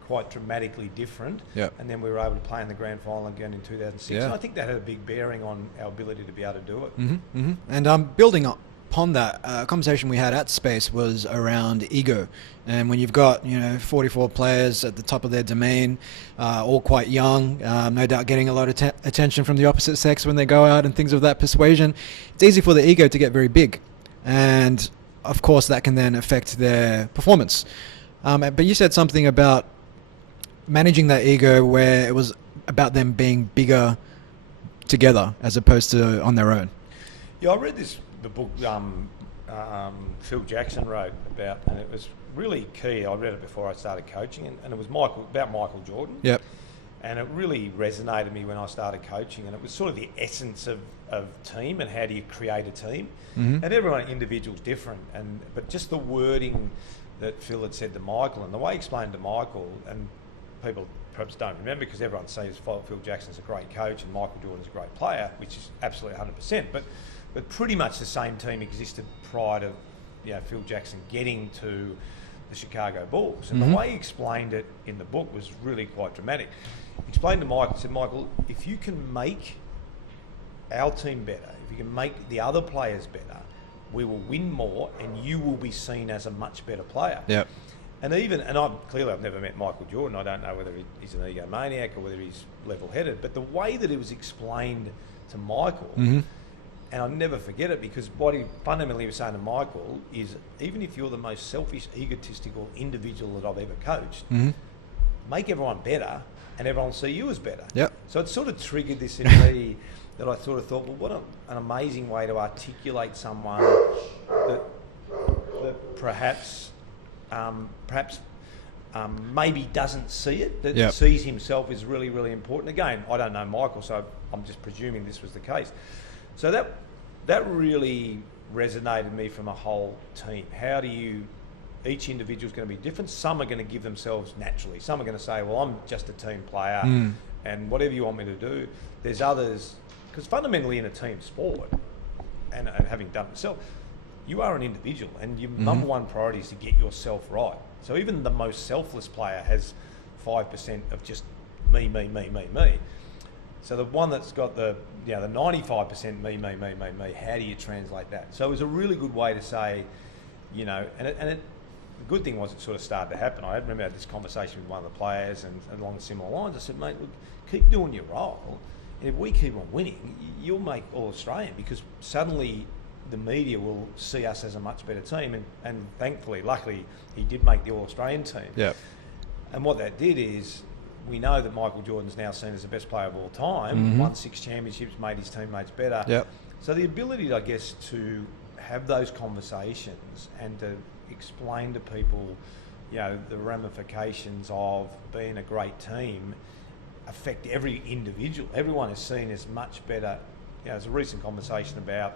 quite dramatically different, and then we were able to play in the grand final again in 2006. And I think that had a big bearing on our ability to be able to do it. And building upon that, conversation we had at Space was around ego. And when you've got 44 players at the top of their domain, all quite young, no doubt getting a lot of attention from the opposite sex when they go out and things of that persuasion, it's easy for the ego to get very big. And of course that can then affect their performance. But you said something about managing that ego where it was about them being bigger together as opposed to on their own. I read the book Phil Jackson wrote about, and it was really key. I read it before I started coaching, and it was about Michael Jordan. And it really resonated with me when I started coaching, and it was sort of the essence of team and how do you create a team. And everyone, individual's different, but just the wording that Phil had said to Michael and the way he explained to Michael, and people perhaps don't remember because everyone says Phil Jackson's a great coach and Michael Jordan's a great player, which is absolutely 100%. But pretty much the same team existed prior to Phil Jackson getting to the Chicago Bulls. And the way he explained it in the book was really quite dramatic. He explained to Michael, said, Michael, if you can make our team better, if you can make the other players better, we will win more and you will be seen as a much better player. And I've never met Michael Jordan. I don't know whether he's an egomaniac or whether he's level-headed. But the way that it was explained to Michael, and I'll never forget it, because what he fundamentally was saying to Michael is, even if you're the most selfish, egotistical individual that I've ever coached, make everyone better and everyone will see you as better. Yep. So it sort of triggered this in me that I sort of thought, well, what an amazing way to articulate someone that perhaps maybe doesn't see it, that Yep. sees himself as really, really important. Again, I don't know Michael, so I'm just presuming this was the case. So that really resonated with me from a whole team. How do you... Each individual is going to be different. Some are going to give themselves naturally. Some are going to say, well, I'm just a team player and whatever you want me to do. There's others... Because fundamentally in a team sport, and having done it myself, you are an individual and your number one priority is to get yourself right. So even the most selfless player has 5% of just me. So the one that's got the 95% me, how do you translate that? So it was a really good way to say, you know, the good thing was it sort of started to happen. I remember I had this conversation with one of the players and along similar lines. I said, mate, look, keep doing your role. And if we keep on winning, you'll make All-Australian because suddenly the media will see us as a much better team. And thankfully, luckily, he did make the All-Australian team. Yeah. And what that did is, we know that Michael Jordan's now seen as the best player of all time, won 6 championships, made his teammates better. Yep. So the ability, I guess, to have those conversations and to explain to people, you know, the ramifications of being a great team affect every individual. Everyone is seen as much better. You know, there's a recent conversation about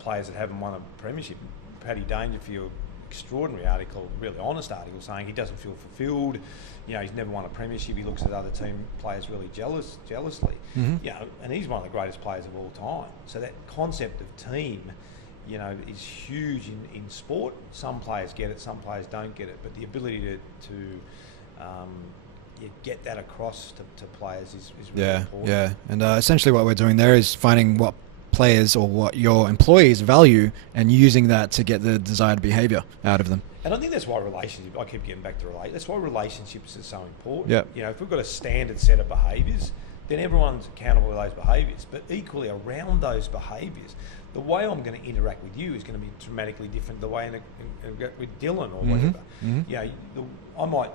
players that haven't won a premiership. Paddy Dangerfield, extraordinary article, really honest article, saying he doesn't feel fulfilled. You know, he's never won a premiership. He looks at other team players really jealously. You know, and he's one of the greatest players of all time. So that concept of team, you know, is huge in sport. Some players get it, some players don't get it. But the ability to get that across to players is really important. Yeah. And essentially what we're doing there is finding what players or what your employees value and using that to get the desired behaviour out of them. And I think that's why relationships, I keep getting back to that's why relationships are so important. Yep. You know, if we've got a standard set of behaviours, then everyone's accountable to those behaviours. But equally around those behaviours, the way I'm going to interact with you is going to be dramatically different the way I interact with Dylan or whatever. You know,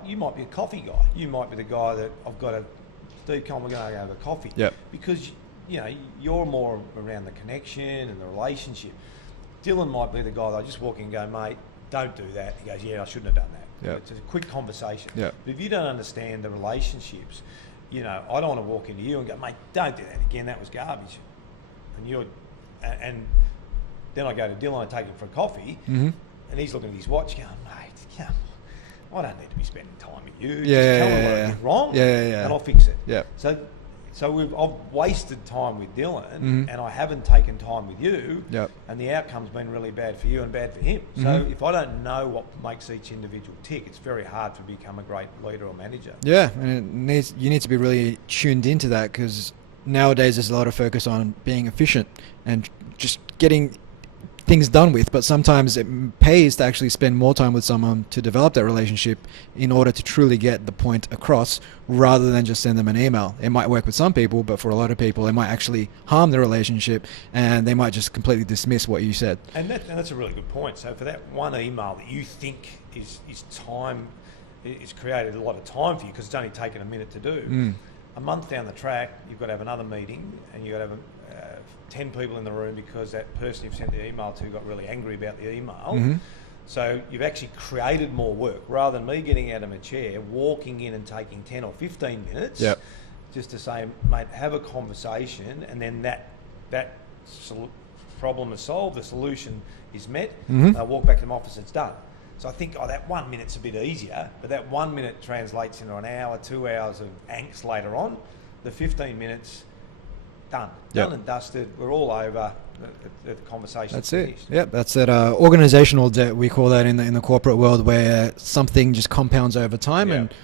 you might be a coffee guy. You might be the guy that I've got a Steve, come, we're going to go have a coffee. Yep. Because, you know, you're more around the connection and the relationship. Dylan might be the guy that I just walk in and go, mate, don't do that. He goes, yeah, I shouldn't have done that. Yep. It's a quick conversation. Yep. But if you don't understand the relationships, you know, I don't want to walk into you and go, mate, don't do that again. That was garbage. And then I go to Dylan and take him for a coffee, and he's looking at his watch going, mate, yeah, I don't need to be spending time with you. Just tell me what I did wrong, and I'll fix it. Yeah. So I've wasted time with Dylan, and I haven't taken time with you, and the outcome's been really bad for you and bad for him. So if I don't know what makes each individual tick, it's very hard to become a great leader or manager. Yeah, and you need to be really tuned into that, because nowadays there's a lot of focus on being efficient and just getting things done with, but sometimes it pays to actually spend more time with someone to develop that relationship in order to truly get the point across, rather than just send them an email. It might work with some people, but for a lot of people it might actually harm the relationship, and they might just completely dismiss what you said. And that's a really good point. So for that one email that you think is time, it's created a lot of time for you because it's only taken a minute to do. A month down the track, you've got to have another meeting, and you've got to have 10 people in the room because that person you've sent the email to got really angry about the email. So you've actually created more work, rather than me getting out of my chair, walking in and taking 10 or 15 minutes just to say, mate, have a conversation, and then that problem is solved, the solution is met, I walk back to my office, it's done. So I think, that 1 minute's a bit easier, but that 1 minute translates into an hour, 2 hours of angst later on. The 15 minutes, done and dusted. We're all over. The conversation's That's finished. it. Yep, that's that organizational debt, we call that in the corporate world, where something just compounds over time, and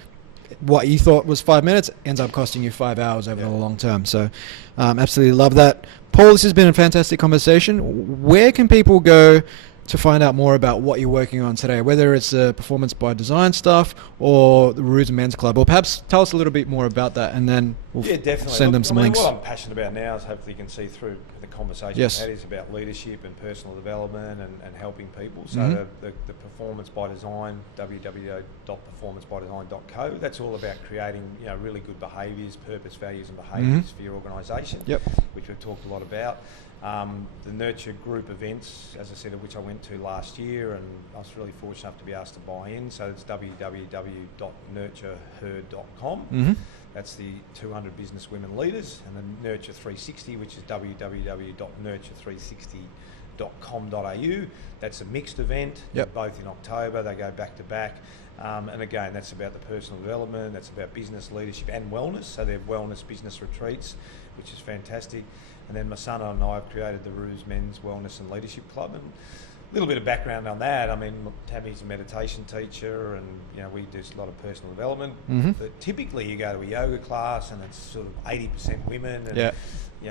what you thought was 5 minutes ends up costing you 5 hours over the long term. So absolutely love that. Paul, this has been a fantastic conversation. Where can people go to find out more about what you're working on today, whether it's performance by design stuff or the Roos Men's Club, or perhaps tell us a little bit more about that, and then we'll Yeah, definitely. send them some links. What I'm passionate about now is hopefully you can see through the conversation Yes. we've had is about leadership and personal development and helping people. So Mhm. the Performance by Design, www.performancebydesign.co, that's all about creating really good behaviours, purpose, values and behaviours for your organisation, Yep. which we've talked a lot about. The Nurture group events, as I said, of which I went to last year, and I was really fortunate enough to be asked to buy in. So it's www.nurtureherd.com. Mhm. That's the 200 business women leaders, and the Nurture 360, which is www.nurture360.com.au. That's a mixed event. Yep. Both in October. They go back to back. And again, that's about the personal development, that's about business leadership and wellness. So they're wellness business retreats, which is fantastic. And then my son and I have created the Roos Men's Wellness and Leadership Club. And a little bit of background on that. I mean, Tammy's a meditation teacher, and we do a lot of personal development. Mhm. But typically, you go to a yoga class, and it's sort of 80% women, and Yeah.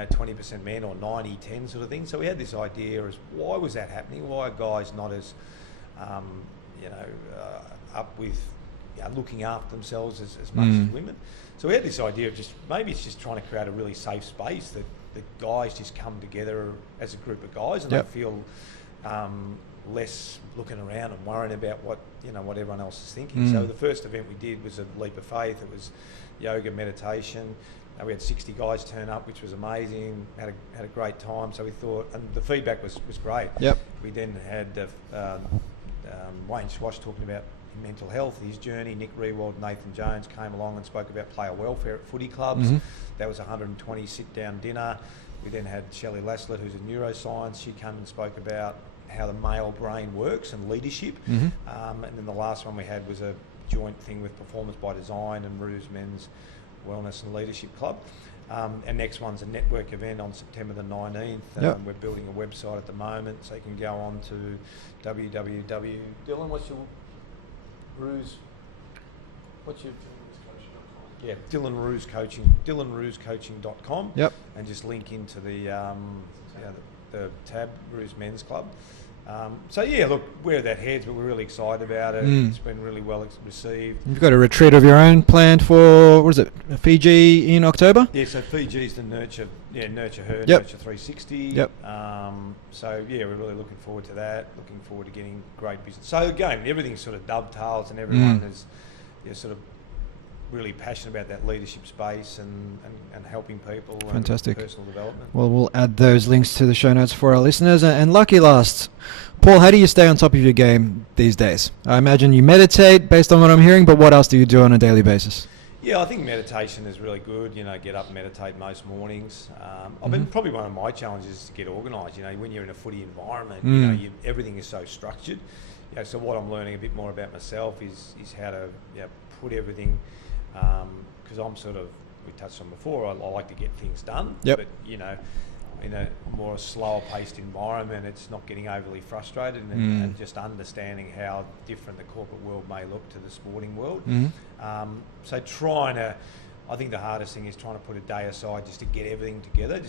20% men, or 90-10 sort of thing. So we had this idea as why was that happening? Why are guys not as up with looking after themselves as much as women? So we had this idea of maybe it's just trying to create a really safe space that the guys just come together as a group of guys, and Yep. they feel less looking around and worrying about what everyone else is thinking. So the first event we did was a leap of faith. It was yoga, meditation. We had 60 guys turn up, which was amazing. Had a great time. So we thought, and the feedback was great. Yep. We then had Wayne Swash talking about mental health, his journey. Nick Rewald, Nathan Jones came along and spoke about player welfare at footy clubs. That was a 120 sit-down dinner. We then had Shelley Laslett, who's in neuroscience. She came and spoke about how the male brain works and leadership. And then the last one we had was a joint thing with Performance by Design and Roos Men's Wellness and Leadership Club. And next one's a network event on September the 19th. Yep. We're building a website at the moment, so you can go on to Dylan, what's your Roos? What's your... Yeah, Dylan Roos Coaching, dylanrooscoaching.com. Yep. And just link into the tab, Roos Men's Club. So yeah, look, where that heads, but we're really excited about it. It's been really well received. You've got a retreat of your own planned for, what is it, Fiji in October? Yeah, so Fiji's the Nurture Herd, Yep. Nurture 360. Yep. So yeah, we're really looking forward to that. Looking forward to getting great business. So again, everything sort of dovetails, and everyone is sort of really passionate about that leadership space and helping people. Fantastic. And personal development. Well, we'll add those links to the show notes for our listeners. And lucky last, Paul, how do you stay on top of your game these days? I imagine you meditate based on what I'm hearing, but what else do you do on a daily basis? Yeah, I think meditation is really good. Get up and meditate most mornings. I've been probably one of my challenges is to get organised. When you're in a footy environment, everything is so structured. So what I'm learning a bit more about myself is how to put everything, because I'm sort of, we touched on before, I like to get things done. Yep. But in a more slower paced environment, it's not getting overly frustrated and just understanding how different the corporate world may look to the sporting world. So I think the hardest thing is trying to put a day aside just to get everything together,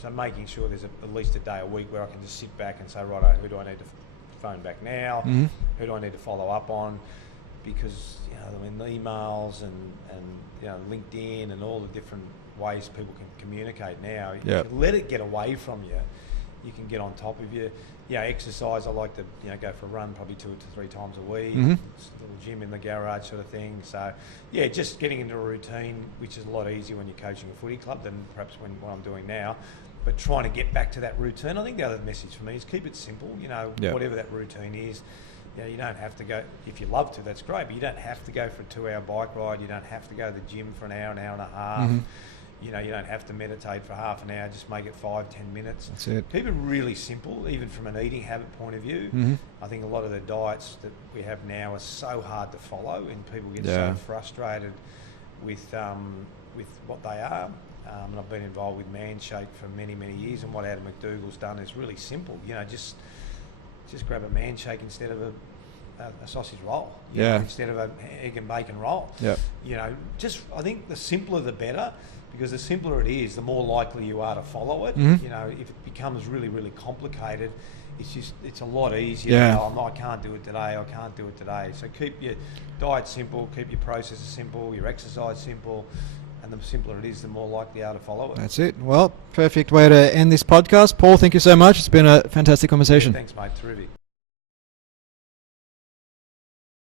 so making sure there's at least a day a week where I can just sit back and say, right, who do I need to phone back now? Who do I need to follow up on? Because the emails and LinkedIn and all the different ways people can communicate now, if you let it get away from you, you can get on top of you. Exercise, I like to go for a run probably 2 to 3 times a week. Just a little gym in the garage sort of thing. So just getting into a routine, which is a lot easier when you're coaching a footy club than perhaps what I'm doing now. But trying to get back to that routine. I think the other message for me is keep it simple. Whatever that routine is. You don't have to go, if you love to, that's great, but you don't have to go for a 2-hour bike ride. You don't have to go to the gym for an hour and a half. You don't have to meditate for half an hour. Just make it 5-10 minutes. That's it. Keep it really simple, even from an eating habit point of view. I think a lot of the diets that we have now are so hard to follow, and people get so frustrated with what they are. And I've been involved with Manshake for many, many years, and what Adam McDougall's done is really simple. Just grab a Manshake instead of a sausage roll. Instead of an egg and bacon roll. I think the simpler the better, because the simpler it is, the more likely you are to follow it. If it becomes really, really complicated, it's a lot easier. I can't do it today. So keep your diet simple, keep your processes simple, your exercise simple, and the simpler it is, the more likely you are to follow it. That's it. Well, perfect way to end this podcast. Paul, thank you so much. It's been a fantastic conversation. Thanks, mate. Terrific.